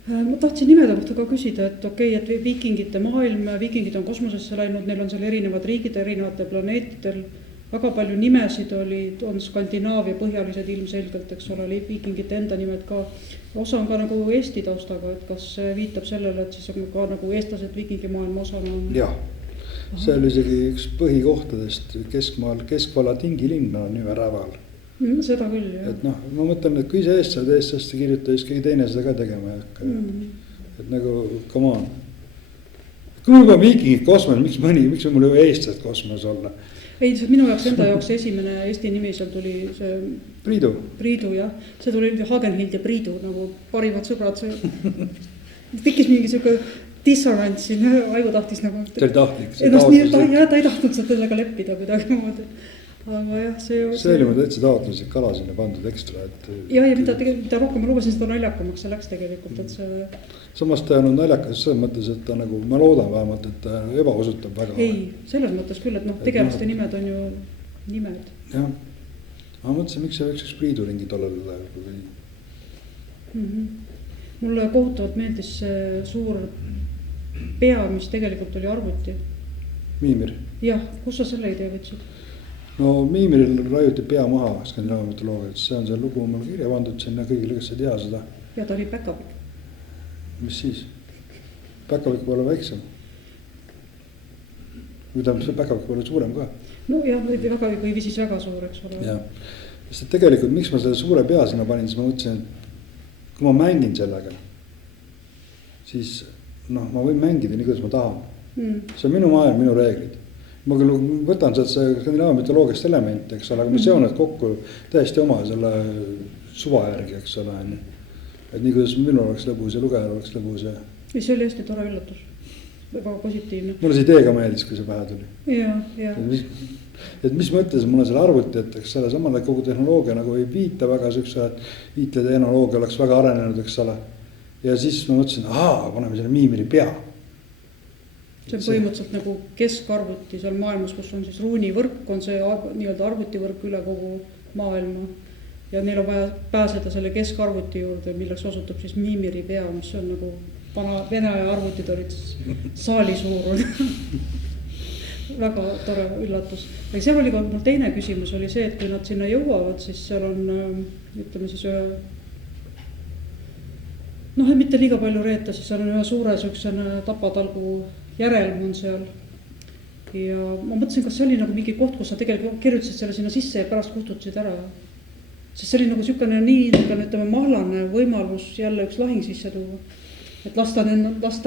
ma tahtsin nimede kohta ka küsida, et okei, et viikingite maailm, viikingid on kosmosesse läinud, neil on seal erinevad riigid, erinevatel planeetidel. Väga palju nimesid on Skandinaavia põhjalised ilmselgelt, eks ole, viikingite enda nimed ka. Osa on ka nagu Eesti taustaga, et kas viitab sellele, et siis on ka nagu eestlased viikingimaailma osana on? Jah, see oli isegi üks põhikohtadest keskmaal, keskvalla Tingilinna nime Räval. Seda küll, jah. Et noh, ma mõtlen, et kui see eestlaste kirjuta, siis keegi teine seda ka tegema ei hakka. Et nagu, come on. Kui mul juba viikingid kosmos, miks mul ju eestlased kosmos olla? Ei, minu jaoks enda jaoks esimene Eesti nimi seal tuli see Priidu, jah. See tuli Hagenhild ja Priidu nagu parimad sõbrad. Tekkis mingi selline dissonants siin, Aivo tahtis nagu... See oli tahtlik. Ta ei tahtnud sellega leppida kuidagi moodi. Aga jah, see oli ma täitsa taotluslik kala sinna pandud ekstra, et... Ja mida rohkem ma lugesin, seda naljakamaks see läks tegelikult, et see... Samas ta on naljakas selles mõttes, et ta nagu, ma loodan vähemalt, et ta ebaosutab väga... Ei, selles mõttes küll, et noh, tegelaste nimed on ju nimed. Jah, ma mõtlesin, miks see võiks üks Priiduringi tollel või... Mulle kohutavalt meeldis see suur pea, mis tegelikult oli arvuti. Miimir? Jah, kus sa selle idee võtsid? No Miimiril raiuti pea maha Skandinaavia mütoloogias, see on see lugu mul kirja pandud sinna kõigile, kes ei tea seda. Ja ta oli päkavik. Mis siis? Päkavik pole väiksem. Või tähendab, see päkavik pole suurem ka. No jah, päkavik või siis väga suur, eks ole. Jah, sest tegelikult miks ma selle suure pea sinna panin, siis ma mõtlesin, et kui ma mängin sellega, siis noh, ma võin mängida nii, kuidas ma tahan. See on minu maailm, minu reeglid. Ma küll võtan sealt see Skandinaavia mütoloogiast element, eks ole, aga ma seoned kokku täiesti oma selle suva järgi, eks ole. Et nii kuidas minul oleks lõbus ja lugejal oleks lõbus ja... See oli hästi tore üllatus. Väga positiivne. Mulle see idee ka meeldis, kui see pähe tuli. Ja. Et mis mõttes mulle selle arvuti, et eks selle samal kogu tehnoloogia nagu ei viita väga sükse, et IT-tehnoloogia oleks väga arenenud, eks ole. Ja siis ma mõtlesin, paneme selle Miimiri pea. See on põhimõtteliselt nagu keskarvuti seal maailmas, kus on siis ruunivõrk, on see nii-öelda arvutivõrk üle kogu maailma. Ja neil on vaja pääseda selle keskarvuti juurde, milleks osutub siis Miimiri pea, mis on nagu vene arvutid olid saali suur. Väga tore üllatus. Aga seal oli ka mul teine küsimus oli see, et kui nad sinna jõuavad, siis seal on, ütleme siis ühe, noh, et mitte liiga palju reeta, siis seal on ühe suure süksene tapatalgu järelm on seal. Ja ma mõtlesin, kas see oli nagu mingi koht, kus sa tegelikult kirjutasid selle sinna sisse ja pärast kustutasid ära. Sest see oli nagu sükene nii, ütleme, mahlane võimalus jälle üks lahing sisse tuua. Et lasta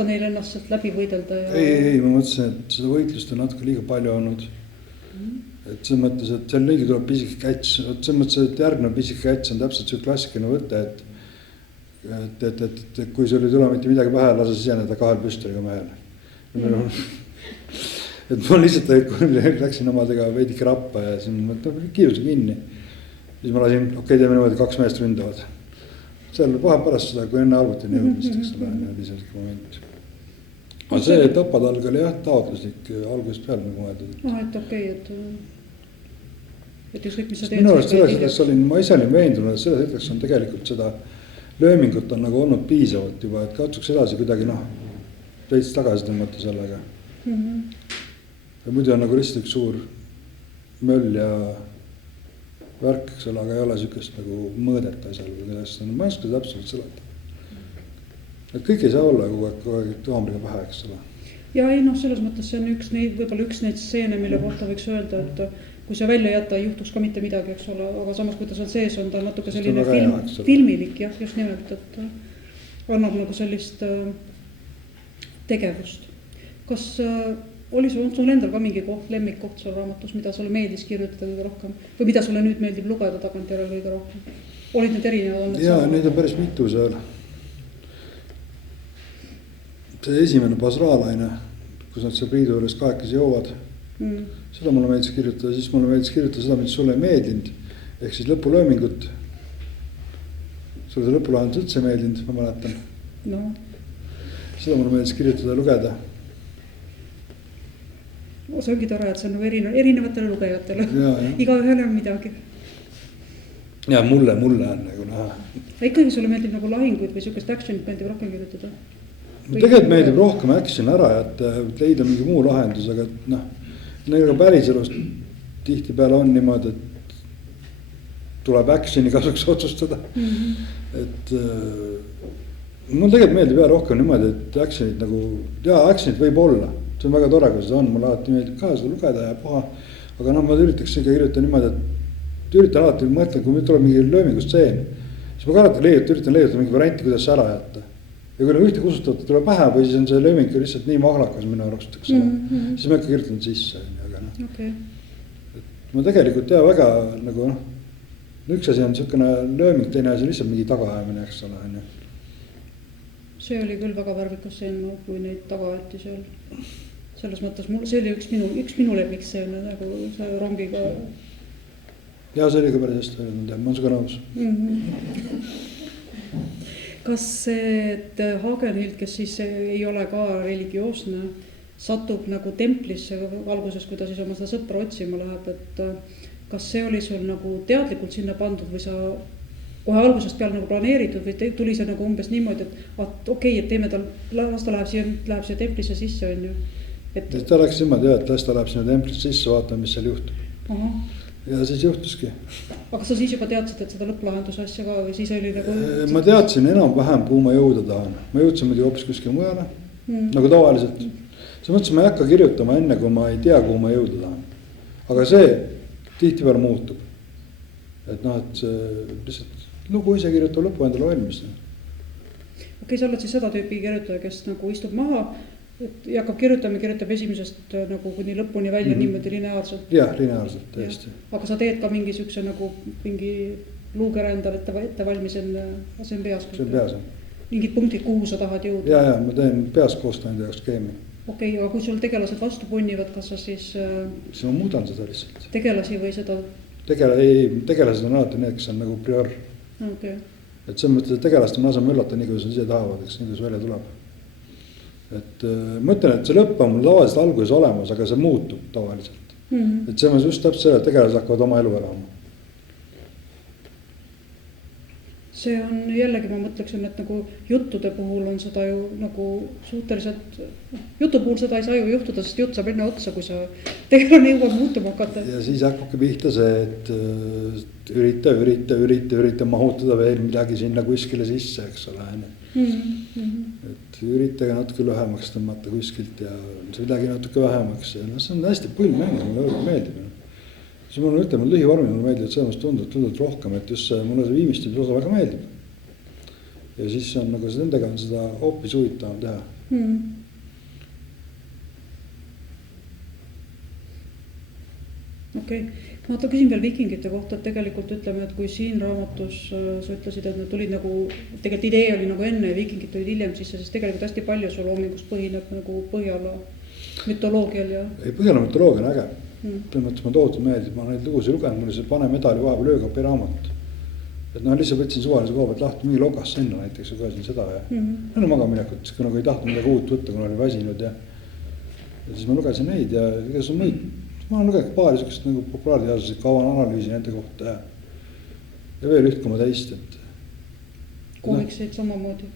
neil ennast sealt läbi võidelda. Ja... Ei, ma mõtlesin, et seda võitlust on natuke liiga palju olnud. Et see mõttes, et seal liigi tuleb pisike käts. See mõttes, et järgnev pisike käts on täpselt see klassikaline võte, et kui sul ei tule mitte midagi pähe, lase siseneda 2 püstoriga mehele. Et ma lihtsalt läksin omadega veidike rappa ja siis ma kiirusin kinni. Siis ma lasin, teeme niimoodi 2 meest ründavad. Seal vahe pärast seda, kui enne arvutini jõudmist, eks ole, oli selline moment. aga see Tapatalg oli jah taotluslik algusest peale nagu mõeldud. Et okei, et ükskõik, mis sa teed. Minu arust selles hetkeks ma ise olin veendunud, et selles hetkeks on tegelikult seda löömingut on nagu olnud piisavalt juba, et katsuks edasi kuidagi veits tagasi tõmmata sellega. Ja muidu on nagu lihtsalt üks suur möll ja värk, eks ole, aga ei ole sükest nagu mõõdet asjal või kuidas, ma ei oska seda täpselt selata. Et kõik ei saa olla kogu aeg haamriga pähe, eks ole. Ja ei selles mõttes see on võib-olla üks neid stseene, mille kohta võiks öelda, et kui see välja jätta, ei juhtuks ka mitte midagi, eks ole, aga samas kui ta seal sees on, ta natuke selline filmilik, jah, just nimelt, et annab nagu sellist tegevust. Kas oli sul endal ka mingi lemmikkoht seal raamatus, mida sulle meeldis kirjutada kõige rohkem või mida sulle nüüd meeldib lugeda tagantjärele kõige rohkem? Olid need erinevad olnud? Jaa, neid on päris mitu seal. See esimene Basraalaine, kus nad seal Priidu juures kahekesi joovad. Seda mulle meeldis kirjutada, siis mulle meeldis kirjutada seda, mis sulle ei meeldinud. Ehk siis lõpulöömingut. Sulle see lõpulahendus üldse ei meeldinud, ma mäletan. No. Seda mulle meeldis kirjutada ja lugeda. See ongi tore, et see on erinevatele lugejatele. Iga ühele on midagi. Ja mulle on nagu näha. Ikkagi sulle meeldib nagu lahinguid või sükest actionit meeldib rohkem kirjutada? Tegelikult meeldib rohkem action ära, et leida mingi muu lahendus, aga neil päris elust tihti peale on niimoodi, et tuleb actioni kasuks otsustada. Et mul tegelikult meeldib rohkem niimoodi, et actionit nagu, actionit võib olla. See on väga tore, kui seda on, mulle alati meeldib ka seda lugeda ja puha. Aga ma üritaks ikka kirjutada niimoodi, et üritan alati mõtlen, kui tuleb mingi löömingustseen, siis ma ka alati üritan leida mingi varianti, kuidas see ära jätta. Ja kui ühte kustutat tuleb pähe või siis on see lööming lihtsalt nii mahlakas minu arust, siis ma ikka kirjutan sisse. Okay. Ma tegelikult väga nagu üks asi on niisugune lööming, teine asi lihtsalt mingi tagaajamine, eks ole. See oli küll väga värvikas seen, kui neid tagaajati seal. Selles mõttes see oli üks minu lemmiks see nagu see rongiga. Ja see oli ka päris hästi öelnud, ma olen suga nõus. Kas see, et Hagenhild, kes siis ei ole ka religioosne, satub nagu templisse alguses, kui ta siis oma seda sõpra otsima läheb, et kas see oli sul nagu teadlikult sinna pandud või sa kohe algusest peale nagu planeeritud või tuli see nagu umbes niimoodi, et okei, et teeme tal, las ta läheb siia templisse sisse, on ju. Ta läks niimoodi, et las ta läheb sinna templisse sisse, vaatame, mis seal juhtub. Ja siis juhtuski. Aga sa siis juba teadsid, et seda lõpplahenduse asja ka või siis oli nagu... Ma teadsin enam-vähem, kuhu ma jõuda tahan. Ma jõudsin muidu hoopis kuskil mujale, nagu tavaliselt. See mõttes ma ei hakka kirjutama enne, kui ma ei tea, kuhu ma jõuda tahan. Aga see tihtipeale muutub. Et et lihtsalt lugu ise kirjutab lõpu endale valmis. Okei, sa oled siis seda tüüpi kirjutaja, kes nagu istub maha, et hakkab kirjutab esimesest nagu kuni lõpuni välja niimoodi lineaarselt. Jah, lineaarselt, täiesti. Aga sa teed ka mingi sükse nagu mingi luugere endale ette valmis enne, see on peas. See on peas, jah. Mingid punktid, kuhu sa tahad jõuda? Ja, ma teen peas koostan enda jaoks skeemi. Okei, aga kui sul tegelased vastu punnivad, kas sa siis... Siis ma muudan seda lihtsalt. Tegelasi või seda... Tegelased on alati need, kes on nagu prior. Okay. Et see mõttes, et tegelast on asem üllata nii, kuidas ise tahavad, eks nii, kuidas välja tuleb. Et ma ütlen, et see lõpp on mul tavaliselt alguses olemas, aga see muutub tavaliselt. Et see on just täpselt see, et tegelased hakkavad oma elu elama. See on jällegi, ma mõtleksin, et nagu juttude puhul on seda ju nagu suhteliselt, jutu puhul seda ei saa ju juhtuda, sest jutt saab enne otsa, kui sa tegelane jõuab muutuma hakata. Ja siis hakkabki pihta see, et ürita mahutada veel midagi sinna kuskile sisse, eks ole. Et üritage natuke lühemaks tõmmata kuskilt ja midagi natuke vähemaks. See on hästi põlmäng, mulle meeldib. See mulle ütleme, lühivormi mulle meeldib, et sellest tundub rohkem, et just see mulle see viimistuse osa väga meeldib. Ja siis on nagu nendega on seda hoopis huvitavam teha. Okei, ma küsin veel vikingite kohta, et tegelikult ütleme, et kui siin raamatus sa ütlesid, et nad tulid nagu, tegelikult idee oli nagu enne ja vikingid tulid hiljem sisse, siis tegelikult hästi palju sul loomingust põhineb nagu Põhjala mütoloogial ja... Ei, Põhjala mütoloogia on äge. Põhimõttes ma tohutu meeldib, ma neid lugusid lugenud, mul oli see Pane medali vahepeal öökapi raamat. et noh, lihtsalt võtsin suvalise koha pealt lahti, mingi lokas sinna näiteks, lugesin seda ja no magaminekut, kui nagu ei tahtnud midagi uut võtta, kuna oli väsinud ja siis ma lugesin neid ja igasugused muid, ma olen lugenud paari sükest nagu populaarteaduslik analüüsi nende kohta ja veel üht koma teist, et. Koomikseid samamoodi,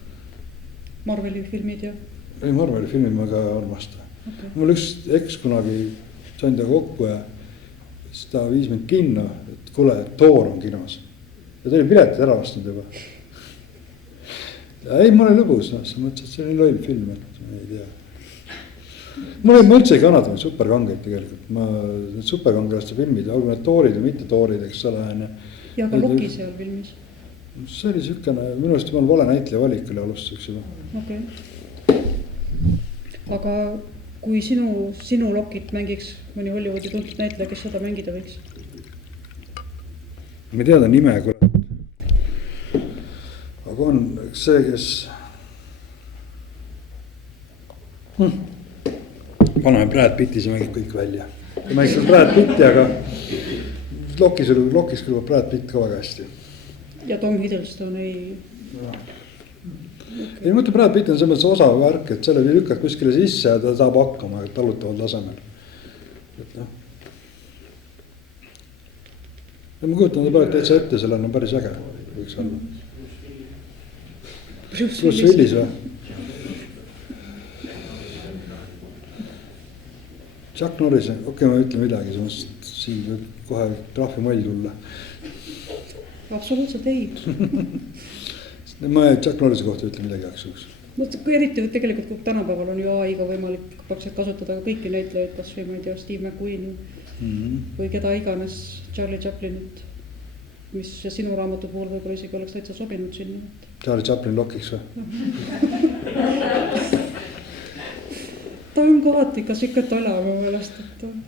Marveli filmid ja. Ei, Marveli filmi ma ka armastan. Okay. Mul üks eks kunagi sain ta kokku ja siis ta viis mind kinno, et kuule, Thor on kinos. Ja ta oli piletid ära vastanud juba. Ja ei, mul oli lõbus, no, sa mõtlesid, et see oli loll film, et ma ei tea. Ma üldse ei kannatanud superkangeid tegelikult, ma superkangelaste filmid, olgu need toorid või mitte toorid, eks ole. Ja ka Loki seal filmis. See oli sükene, minu arust on vale näitleja valik oli alustuseks juba. Okay. Aga kui sinu Lokit mängiks mõni Hollywoodi tuntud näitleja, kes seda mängida võiks? Ma ei tea ta nime, aga on see, kes paneme Brad Pitti, see mängib kõik välja. Ta mängib Brad Pitti, aga Lokis kõlbab Brad Pitt ka väga hästi. Ja Tom Hiddleston ei... Ei mõtle, Brad Pitt on selles osa värk, et selle lükkad kuskile sisse ja ta saab hakkama talutaval tasemel. Et noh. Ja ma kujutan ta praegu täitsa ette, sellel on päris äge, võiks olla. Bruce Willis või? Chuck Norris, okei, ma ütlen midagi, siin võib kohe trahvimoll tulla. Absoluutselt ei. Ma Chuck Norrise kohta ütle midagi jaksuks. Eriti tegelikult kui tänapäeval on ju AI-ga võimalik praktiliselt kasutada kõiki näitlejaid, kas või ma ei tea, Steve McQueen või keda iganes, Charlie Chaplinit, mis sinu raamatu puhul võib-olla isegi oleks täitsa sobinud sinna. Charlie Chaplin Lokiks või? Ta on kohati ikka siuke tala mu meelest.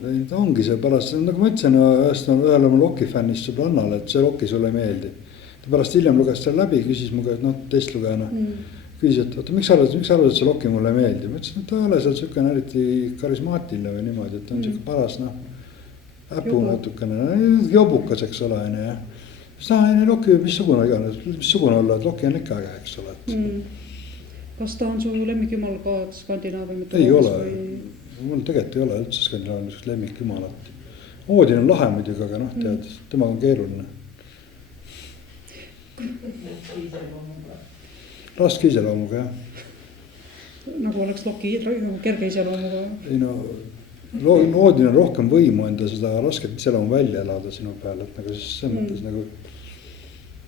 Ei, ta ongi see pärast, nagu ma ütlesin, ühele oma Loki fännist sõbrannale, et see Loki sulle ei meeldi. Ta pärast hiljem luges seal läbi, küsis muga, et teist lugejana. Küsis, et oota, miks arvad, et see Loki mulle ei meeldi? Ma ütlesin, et ta ei ole seal sükene eriti karismaatiline või niimoodi, et ta on siuke paras, äpu natukene, jobukas, eks ole. Loki võib missugune olla, et Loki on ikka äge, eks ole. Kas ta on su lemmikjumal ka Skandinaaviumit? Ei ole, mul tegelikult ei ole üldse Skandinaaviumist lemmikjumalat. Oodin on lahe muidugi, aga tead, temaga on keeruline. Raske iseloomuga, jah. Nagu oleks Loki kerge iseloomuga? Ei no, Oodin on rohkem võimu enda seda rasket iseloomu välja elada sinu peal, et nagu siis see mõttes nagu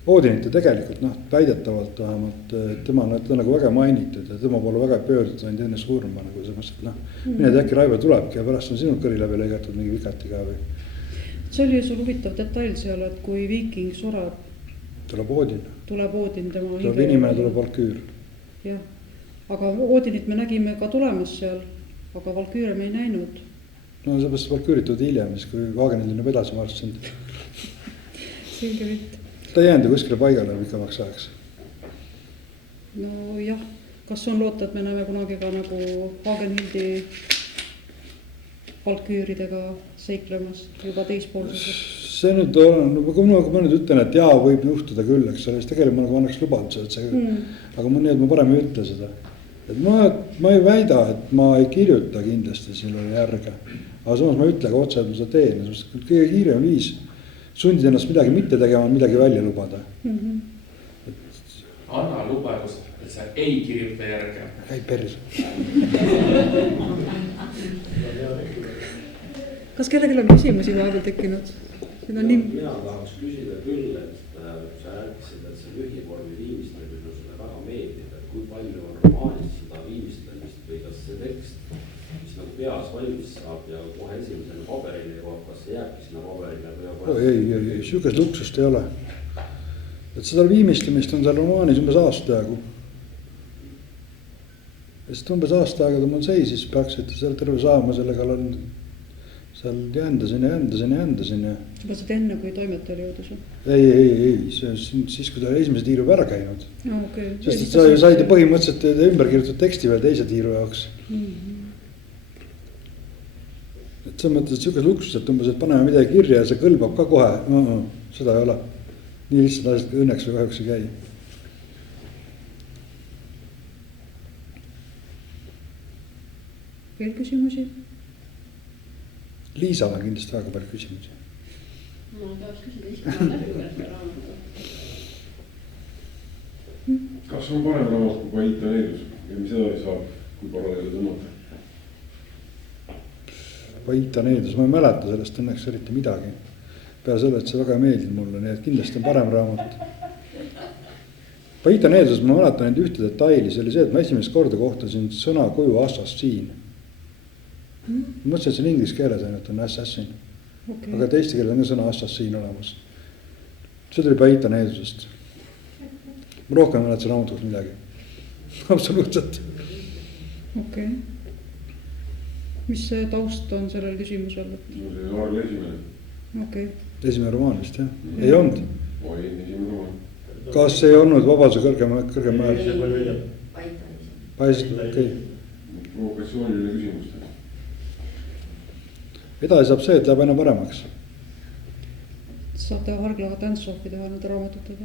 Oodinit ja tegelikult väidetavalt vähemalt tema on nagu väga mainitud ja tema poole väga pöördutud ainult enne surma nagu see mõttes, et mine äkki Raivo tulebki ja pärast on sinult kõri läbi lõigatud mingi vikati ka või. See oli sul huvitav detail seal, et kui viiking sureb, tuleb Oodin. Tuleb Oodin tema hinge. Tuleb inimene, tuleb Valküür. Jah, aga Oodinit me nägime ka tulemas seal, aga Valküüre me ei näinud. No seepärast Valküüritud hiljem, siis kui Vaagenil on edasi marssinud. Selge vitt. Ta ei jäänud ju kuskile paigale pikemaks ajaks. No jah, kas on loota, et me näeme kunagi ka nagu Hagenhildi Valküüridega seiklemas juba teispoolsuses? See nüüd on, kui ma nüüd ütlen, et jaa, võib juhtuda küll, eks ole, siis tegelikult ma nagu annaks lubaduse, et see aga ma nii, et ma parem ei ütle seda. Et ma ei väida, et ma ei kirjuta kindlasti selle järge, aga samas ma ütlen ka otse, et ma seda teen, kõige kiirem viis sundid ennast midagi mitte tegema, midagi välja lubada. Anna lubadus, et sa ei kirjuta järge. Ei päris. Kas kellelgi on küsimusi vahepeal tekkinud? Mina tahaks küsida küll, et sa rääkisid, et see lühivormi viimistlemine on sulle väga meeldib, et kui palju on romaanis seda viimistlemist või kas see tekst, mis nagu peas valmis saab ja kohe esimesena paberile jõuab, kas see jääbki sinna paberile või ei, sükest luksust ei ole. Et seda viimistlemist on seal romaanis umbes aasta aegu. Ja sest umbes aasta aega ta mul seisis, peaksite seal terve saama, sellega olen seal jändasin. Juba seda enne, kui toimetaja oli jõudus? Ei, siis kui ta esimese tiiru ära käinud. Okay. Sest et sa said põhimõtteliselt ümber kirjutatud teksti veel teise tiiru jaoks. Et see mõttes, et sükes luksus, et umbes, et paneme midagi kirja ja see kõlbab ka kohe. Seda ei ole. nii lihtsalt asjad õnneks või kahjuks ei käi. Veel küsimusi? Liisal on kindlasti väga palju küsimusi. Ma tahaks küsida iskama läbi selle raamatu. Kas on parem raamat kui Paita Needus ja mis edasi saab, kui paralleele tõmmata? Paita Needus, ma ei mäleta sellest õnneks eriti midagi. Peale selle, et see väga ei meeldinud mulle, nii et kindlasti on parem raamat. Paita Needus ma mäletan ainult ühte detaili, see oli see, et ma esimest korda kohtasin sõna kuju assassiin. Ma mõtlesin, et see on inglise keeles ainult on assassin. Okay. Aga teiste keeles on ka sõna assassiin olemas. See tuli Paita Needusest. Ma rohkem ei mäleta see raamatuks midagi. Absoluutselt. Okay. Mis see taust on sellel küsimusel? No see on Arl esimene. Okay. Esimene romaan vist, jah? Ei olnud? Oi, esimene romaan. Kas ei olnud Vabaduse kõrgem määr? Paistab, okei. Provokatsiooniline küsimus. Edasi saab see, et läheb aina paremaks. Saate Harglaga tantsoofi teha nende raamatutega?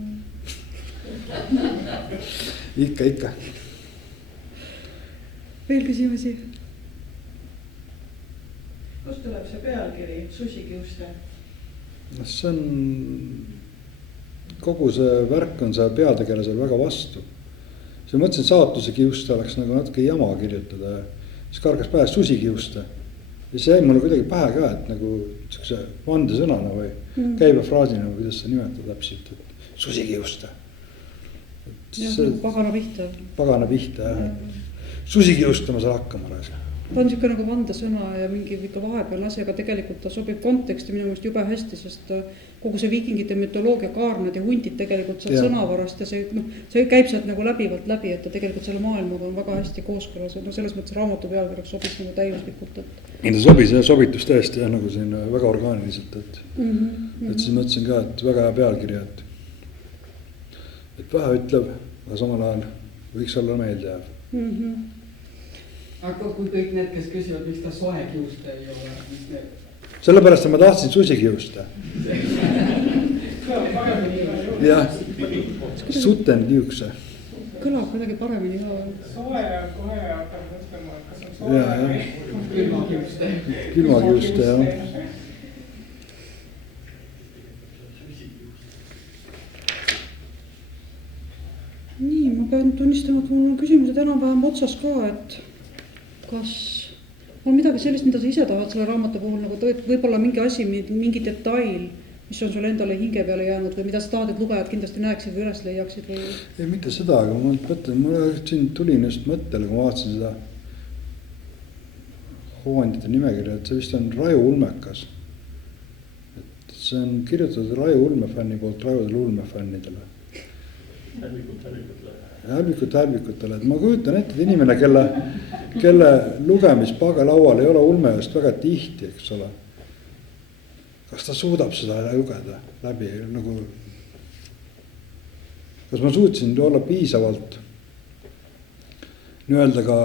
Ikka. Veel küsimusi? Kust tuleb see pealkiri, susikiuste? See on, kogu see värk on see peategelasel väga vastu. See mõtlesin, saatuse kiuste oleks nagu natuke jama kirjutada. Siis kargas pähe susikiuste. Ja see jäi mulle kuidagi pähe ka, et nagu see vandesõnana või käibefraasina, kuidas see nimetada täpselt, et susikiuste. Jah, pagana pihta. Pagana pihta, jah. Susikiuste ma saan hakkama raiska. Ta on siuke nagu vandesõna ja mingi ikka vahepealne asi, aga tegelikult ta sobib konteksti minu meelest jube hästi, sest kogu see viikingite mütoloogia kaarnad ja hundid tegelikult sealt sõnavarast ja see käib sealt nagu läbivalt läbi, et ta tegelikult selle maailmaga on väga hästi kooskõlas. No selles mõttes raamatu pealkirjaks sobis nagu täiuslikult. Ta sobis ja sobitus tõesti jah, nagu siin väga orgaaniliselt, et siis mõtlesin ka, et väga hea pealkirja, et vähe ütleb, aga samal ajal võiks olla meeldejääv. Aga kui kõik need, kes küsivad, miks ta soekiuste ei ole? Sellepärast ma tahtsin susikiuste. Jah, sutenkiukse. Kõlab kuidagi paremini ka. Soe kohe hakkab mõtlema, kas on soe või? Külmakiuste. Külmakiuste, jah. Nii, ma pean tunnistama, et mul on küsimused enam-vähem otsas ka, et kas on midagi sellist, mida sa ise tahad selle raamatu puhul nagu võib-olla mingi asi, mingi detail, mis on sulle endale hinge peale jäänud või mida sa tahad, et lugejad kindlasti näeksid või üles leiaksid või? Ei, mitte seda, aga ma mõtlen, mulle siin tulin just mõttele, kui ma vaatasin seda hoovandite nimekirja, et see vist on Raju Ulmekas. Et see on kirjutatud Raju Ulmefänni poolt Rajudele Ulmefännidele. Hälvikutele, et ma kujutan ette, et inimene, kelle lugemispaga laual ei ole ulme just väga tihti, eks ole. Kas ta suudab seda lugeda läbi nagu? Kas ma suutsin olla piisavalt nii-öelda ka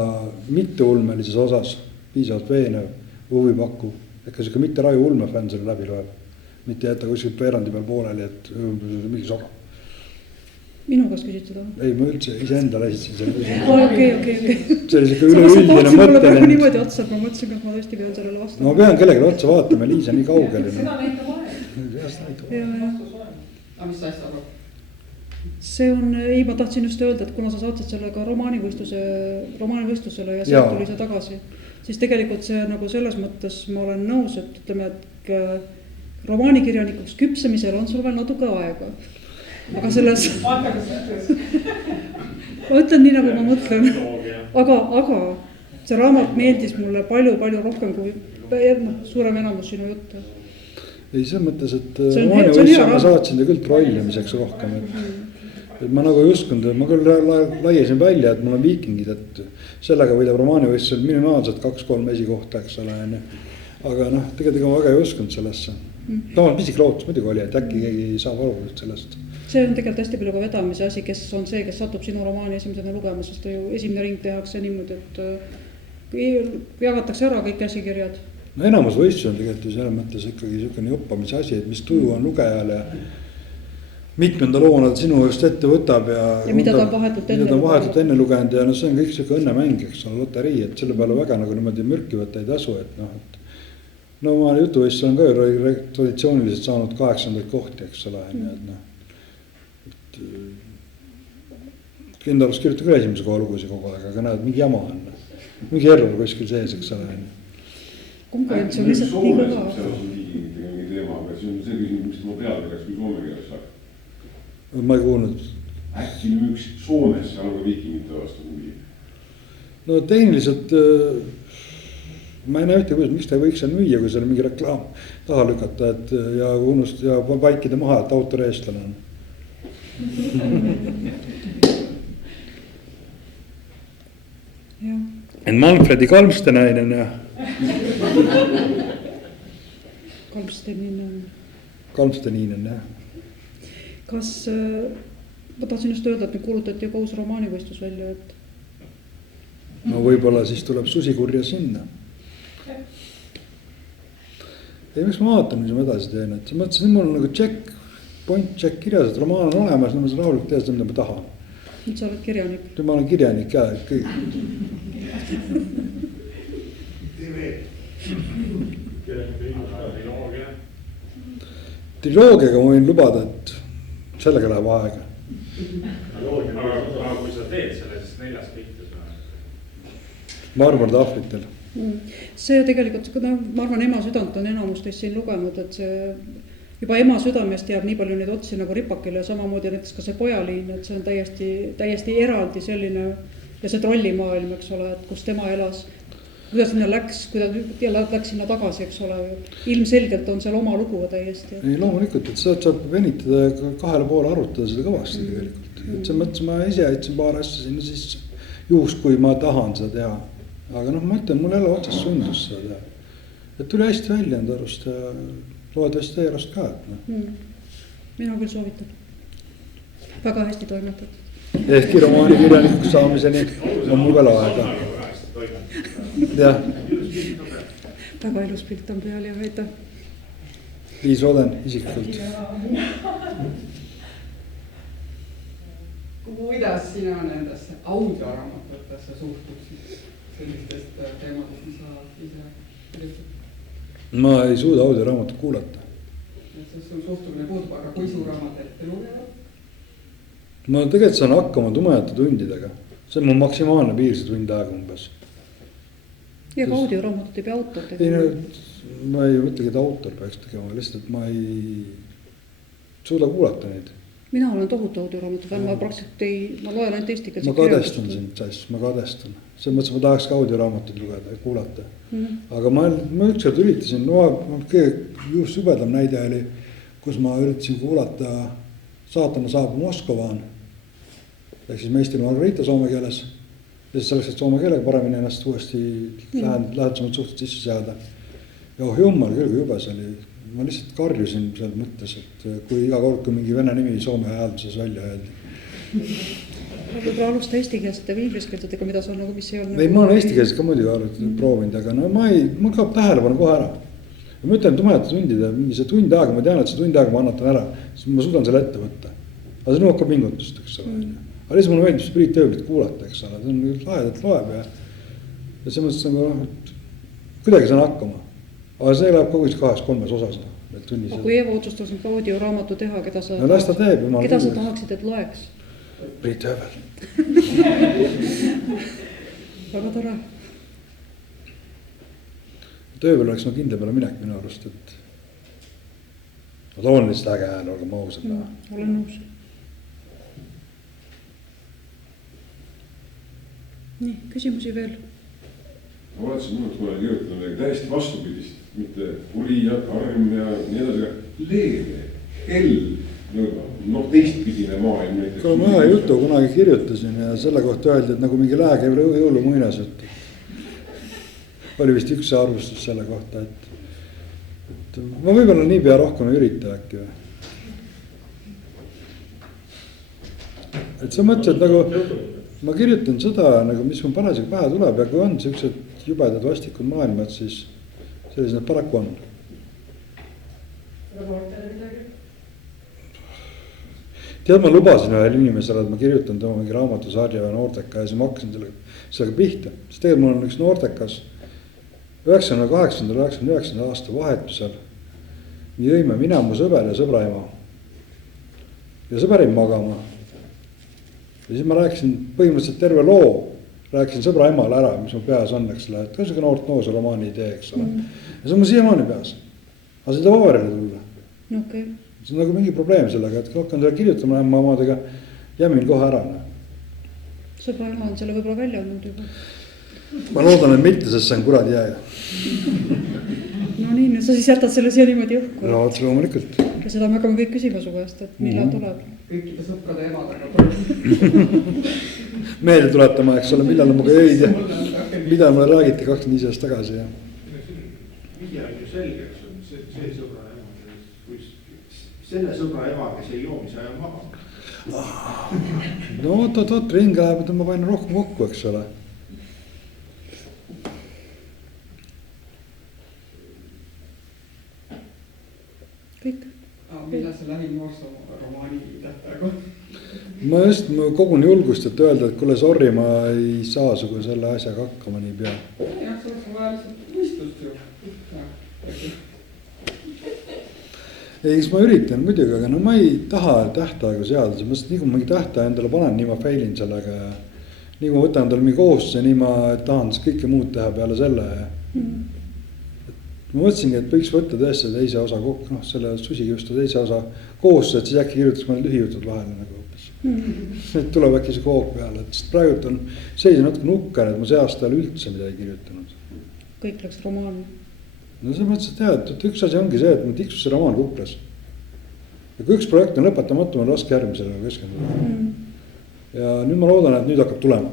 mitte ulmelises osas, piisavalt veenev, huvipakku, et ka siuke mitte Raju ulmefänn selle läbi loeb, mitte jätta kuskil veerandi peal pooleli, et mingi soga. Minu kas küsid seda? Ei, ma üldse iseendale esitasin selle küsimuse. Okei. See oli siuke üleüldine mõte. Mulle niimoodi otsa, et ma mõtlesin, et ma tõesti pean sellele vastama. No ma pean kellegi otsa vaatama, Liisa nii kaugel. Seda näitab aeg. Aga mis sa asja arvad? See on, ei, ma tahtsin just öelda, et kuna sa saatsid selle ka romaanivõistlusele ja sealt tuli see tagasi, siis tegelikult see nagu selles mõttes ma olen nõus, et ütleme, et romaanikirjanikuks küpsemisel on sul veel natuke aega. Aga selles, ma ütlen nii, nagu ma mõtlen, aga see raamat meeldis mulle palju rohkem kui suurem enamus sinu juttu. Ei, see mõttes, et romaanivõistlusele ma saatsin ta küll trollimiseks rohkem, et ma nagu ei uskunud, et ma küll laiesin välja, et mul on viikingid, et sellega võidab romaanivõistlusel minimaalselt 2-3 esikohta, eks ole. Aga tegelikult ma väga ei uskunud sellesse. Tamal pisik lootus muidugi oli, et äkki keegi saab aru sellest. See on tegelikult hästi palju ka vedamise asi, kes on see, kes satub sinu romaani esimesena lugema, sest ju esimene ring tehakse niimoodi, et jagatakse ära kõik käsikirjad. No enamus võistlus on tegelikult ju selles mõttes ikkagi niisugune joppamise asi, et mis tuju on lugejale. mitmenda loona ta sinu just ette võtab ja mida ta on vahetult enne lugenud ja no see on kõik siuke õnnemäng, eks ole, loterii, et selle peale väga nagu niimoodi mürki võtta ei tasu, et noh, et no ma jutuvõistlus on ka traditsiooniliselt saanud 8. kohti, eks ole, et noh, et Kindalus kirjutab ka esimese koha lugusid kogu aeg, aga näed, mingi jama on, mingi error kuskil sees, eks ole. Konkurents on lihtsalt nii kõva. See on mingi teema, aga see on see küsimus, mis ma teada, kas kui soome keeles saab. Ma ei kuulnud. Äkki üks Soomes seal on ka viikingite vastu mingi? No tehniliselt ma ei näe ühte, miks ta ei võiks seal müüa, kui seal mingi reklaam taha lükata, et ja paikida maha, et autor eestlane on. Et Manfredi Kalmstenainen ja Kalmsteninen, jah. Kas, ma tahtsin just öelda, et me kuulutati juba uus romaanivõistlus välja, et no võib-olla siis tuleb Susikurja sinna. Ei, miks ma vaatan, mis ma edasi teen, et sa mõtlesin, mul on nagu point check kirjas, et romaan on olemas, ma saan rahulikult teha seda, mida ma tahan. Nüüd sa oled kirjanik. Ma olen kirjanik ka, et kõik. Triloogiaga ma võin lubada, et sellega läheb aega. Aga kui sa teed selle, siis 4 pihtus? Marmortahvlitel. See tegelikult, ma arvan, Ema südant on enamus teist siin lugenud, et see juba Ema südamest jääb nii palju neid otsi nagu ripakile ja samamoodi näiteks ka see Pojaliin, et see on täiesti eraldi selline ja see trollimaailm, eks ole, et kus tema elas. Kuidas sinna läks, kuidas läks sinna tagasi, eks ole, ilmselgelt on seal oma lugu täiesti. Ei, loomulikult, et saab venitada ja 2,5 arutada seda kõvasti tegelikult. Et see mõttes ma ise jätsin paar asja sinna sisse, juhus kui ma tahan seda teha. Aga noh, ma ütlen, mul jälle otsast sundus seda teha. Et tuli hästi välja enda arust ja loodavasti teie arust ka. Mina küll soovitan. Väga hästi toimetad. Ehkki romaani kirjanikuks saamiseni on mul veel aega. Jah. Väga ilus pilt on peal ja aitäh. Liis Roden isiklikult. Kuidas sina nendesse audioraamatutesse suhtuksid sellistest teemadest, mis sa ise kirjutad? Ma ei suuda audioraamatut kuulata. See on suhtumine puudub, aga kui su raamat ette lugevad? Ma tegelikult saan hakkama tumedate tundidega. See on mu maksimaalne piir, see tund aega umbes. Ja ka audioraamatut ei pea autor tegema. Ei, no, ma ei mõtlegi, et autor peaks tegema, lihtsalt ma ei suuda kuulata neid. Mina olen tohutu audioraamatut, ma praktiliselt ma loen ainult eesti. Ma kadestan sind, Sass, ma kadestan. See mõttes ma tahaks ka audioraamatut lugeda ja kuulata. Aga ma ükskord üritasin, just subedam näide oli, kus ma üritasin kuulata Saatana saabub Moskovaan. Ehk siis Meistri Margarita soome keeles. Ja siis selleks, et soome keelega paremini ennast uuesti lähedasemalt suhted sisse seada. Ja jummel küll, kui jube see oli. Ma lihtsalt karjusin seal mõttes, et kui iga kord, kui mingi vene nimi soome häälduses välja öeldi. Võib-olla alusta eestikeelsete või ingliskeelsetega, mida sa nagu, mis ei olnud... Ei, ma olen eestikeelset ka muidugi proovinud, aga no ma kaob tähelepanu kohe ära. Ja ma ütlen, et tumedate tundide, mingi see tund aega, ma tean, et see tund aega ma annatan ära, siis ma suudan selle ette võtta. Aga see nõuab ka pingutust, eks ole. Aga lihtsalt mulle meeldib Priit Ööblit kuulata, eks ole, see on lahedat loeb ja see mõttes nagu, kuidagi saan hakkama. Aga see läheb kogu 2-3 osas. Kui Eevo otsustas nüüd audioraamatu teha, keda sa tahaksid, et loeks? Priit Ööbel. Väga tore. Ööbel oleks kindla peale minek minu arust, et ta on lihtsalt äge hääl, olgem ausad. Olen nõus. Nii, küsimusi veel? Ma vaatasin, et ma olen kirjutanud täiesti vastupidist, mitte uri ja karm ja nii edasi, leege, hell, teistpidine maailm. Kui ma ühe jutu kunagi kirjutasin ja selle kohta öeldi, et nagu mingi lääge jõulumuinas jutt. Oli vist üks arvustus selle kohta, et ma võib-olla nii pea rohkem ei ürita äkki või. Et sa mõtled nagu, ma kirjutan seda, nagu, mis mul parasjagu pähe tuleb ja kui on sellised jubedad vastikud maailmad, siis sellised need paraku on. tead, ma lubasin ühele inimesele, et ma kirjutan tema mingi raamatusarja või noorteka ja siis ma hakkasin sellega pihta. Siis tegelikult mul on üks noortekas 98. 99. aasta vahetusel. Nii jõime mina, mu sõber ja sõbra ema. Ja sõber jäi magama. Ja siis ma rääkisin põhimõtteliselt terve loo. Rääkisin sõbra emale ära, mis mu peas on, eks ole, et see on noort noose romaani idee, eks ole. Ja see on mu siiamaani peas. Aga seda paberile tulla. Okay. See on nagu mingi probleem sellega, et kui hakkan seda kirjutama ema omadega, jämin kohe ära. Sõbra ema on selle võib-olla välja olnud juba. Ma loodan, et mitte, sest see on kuradi jääja. No nii, sa siis jätad selle siia niimoodi õhku. No otse loomulikult. Ja seda me hakkame kõik küsima su käest, et millal tuleb. Kõikide sõprade emadega. Meelde tuletama, eks ole, millal ma ka jõid ja mida mulle räägiti 25 aastat tagasi. Ja. Vihja on ju selgeks on see sõbra ema, selle sõbra ema, kes ei joo, mis aja maha. No oot, ring läheb, et ma panen rohkem kokku, eks ole. Kõik. Millal see lähim noorsoo romaani tähtaeg on? Ma kogun julgust, et öelda, et kuule, sorry, ma ei saa sugu selle asjaga hakkama nii pea. Jah, see oleks vaja lihtsalt mõistust ju. Ei, siis ma üritan muidugi, aga no ma ei taha tähtaegu seada, sest nii kui ma mingi tähtaja endale panen, nii ma failin sellega ja nii kui ma võtan endale mingi kohustuse, nii ma tahan kõike muud teha peale selle. Ma mõtlesingi, et võiks võtta tõesti teise osa kokku, noh selle susikiustu teise osa kohustuse, et siis äkki kirjutaks mõne lühijutud vahele nagu hoopis. Et tuleb äkki see koog peale, et praegult on seis natuke nukker, et ma see aasta üldse midagi kirjutanud. Kõik läks romaani. No see mõttes, et jah, et üks asi ongi see, et ma tiksus see romaan kuklas. Ja kui üks projekt on lõpetamatu, on raske järgmisele keskenduda. Ja nüüd ma loodan, et nüüd hakkab tulema.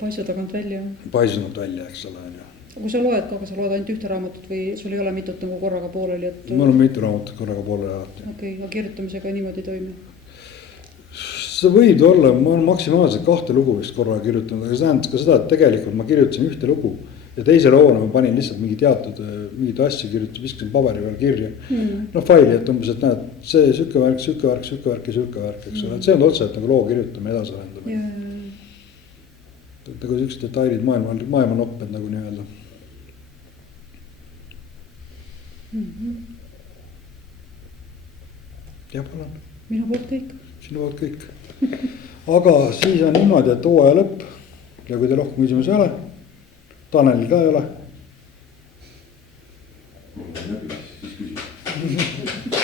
Paisu tagant välja. Paisunud välja, eks ole. Kui sa loed ka, kas sa loed ainult ühte raamatut või sul ei ole mitut nagu korraga pooleli? Et... Mul on mitu raamatut korraga pooleli alati. Okei, aga kirjutamisega niimoodi toimi? See võib olla, ma olen maksimaalselt 2 lugu vist korraga kirjutanud, aga see tähendab ka seda, et tegelikult ma kirjutasin ühte lugu ja teise loona ma panin lihtsalt mingi teatud, mingid asju kirjutasin, viskasin paberi peal kirja. No faili, et umbes, et näed, see sükke värk, eks ole, et see on otseselt nagu loo kirjutamine edasi arendamine. Et nagu üks detailid maailma nopped nagu nii öelda. Ja palun. Minu poolt kõik. Sinu poolt kõik. Aga siis on niimoodi, et hooaja lõpp ja kui te rohkem küsimus ei ole, Tanelil ka ei ole. Ma läbi siis küsin.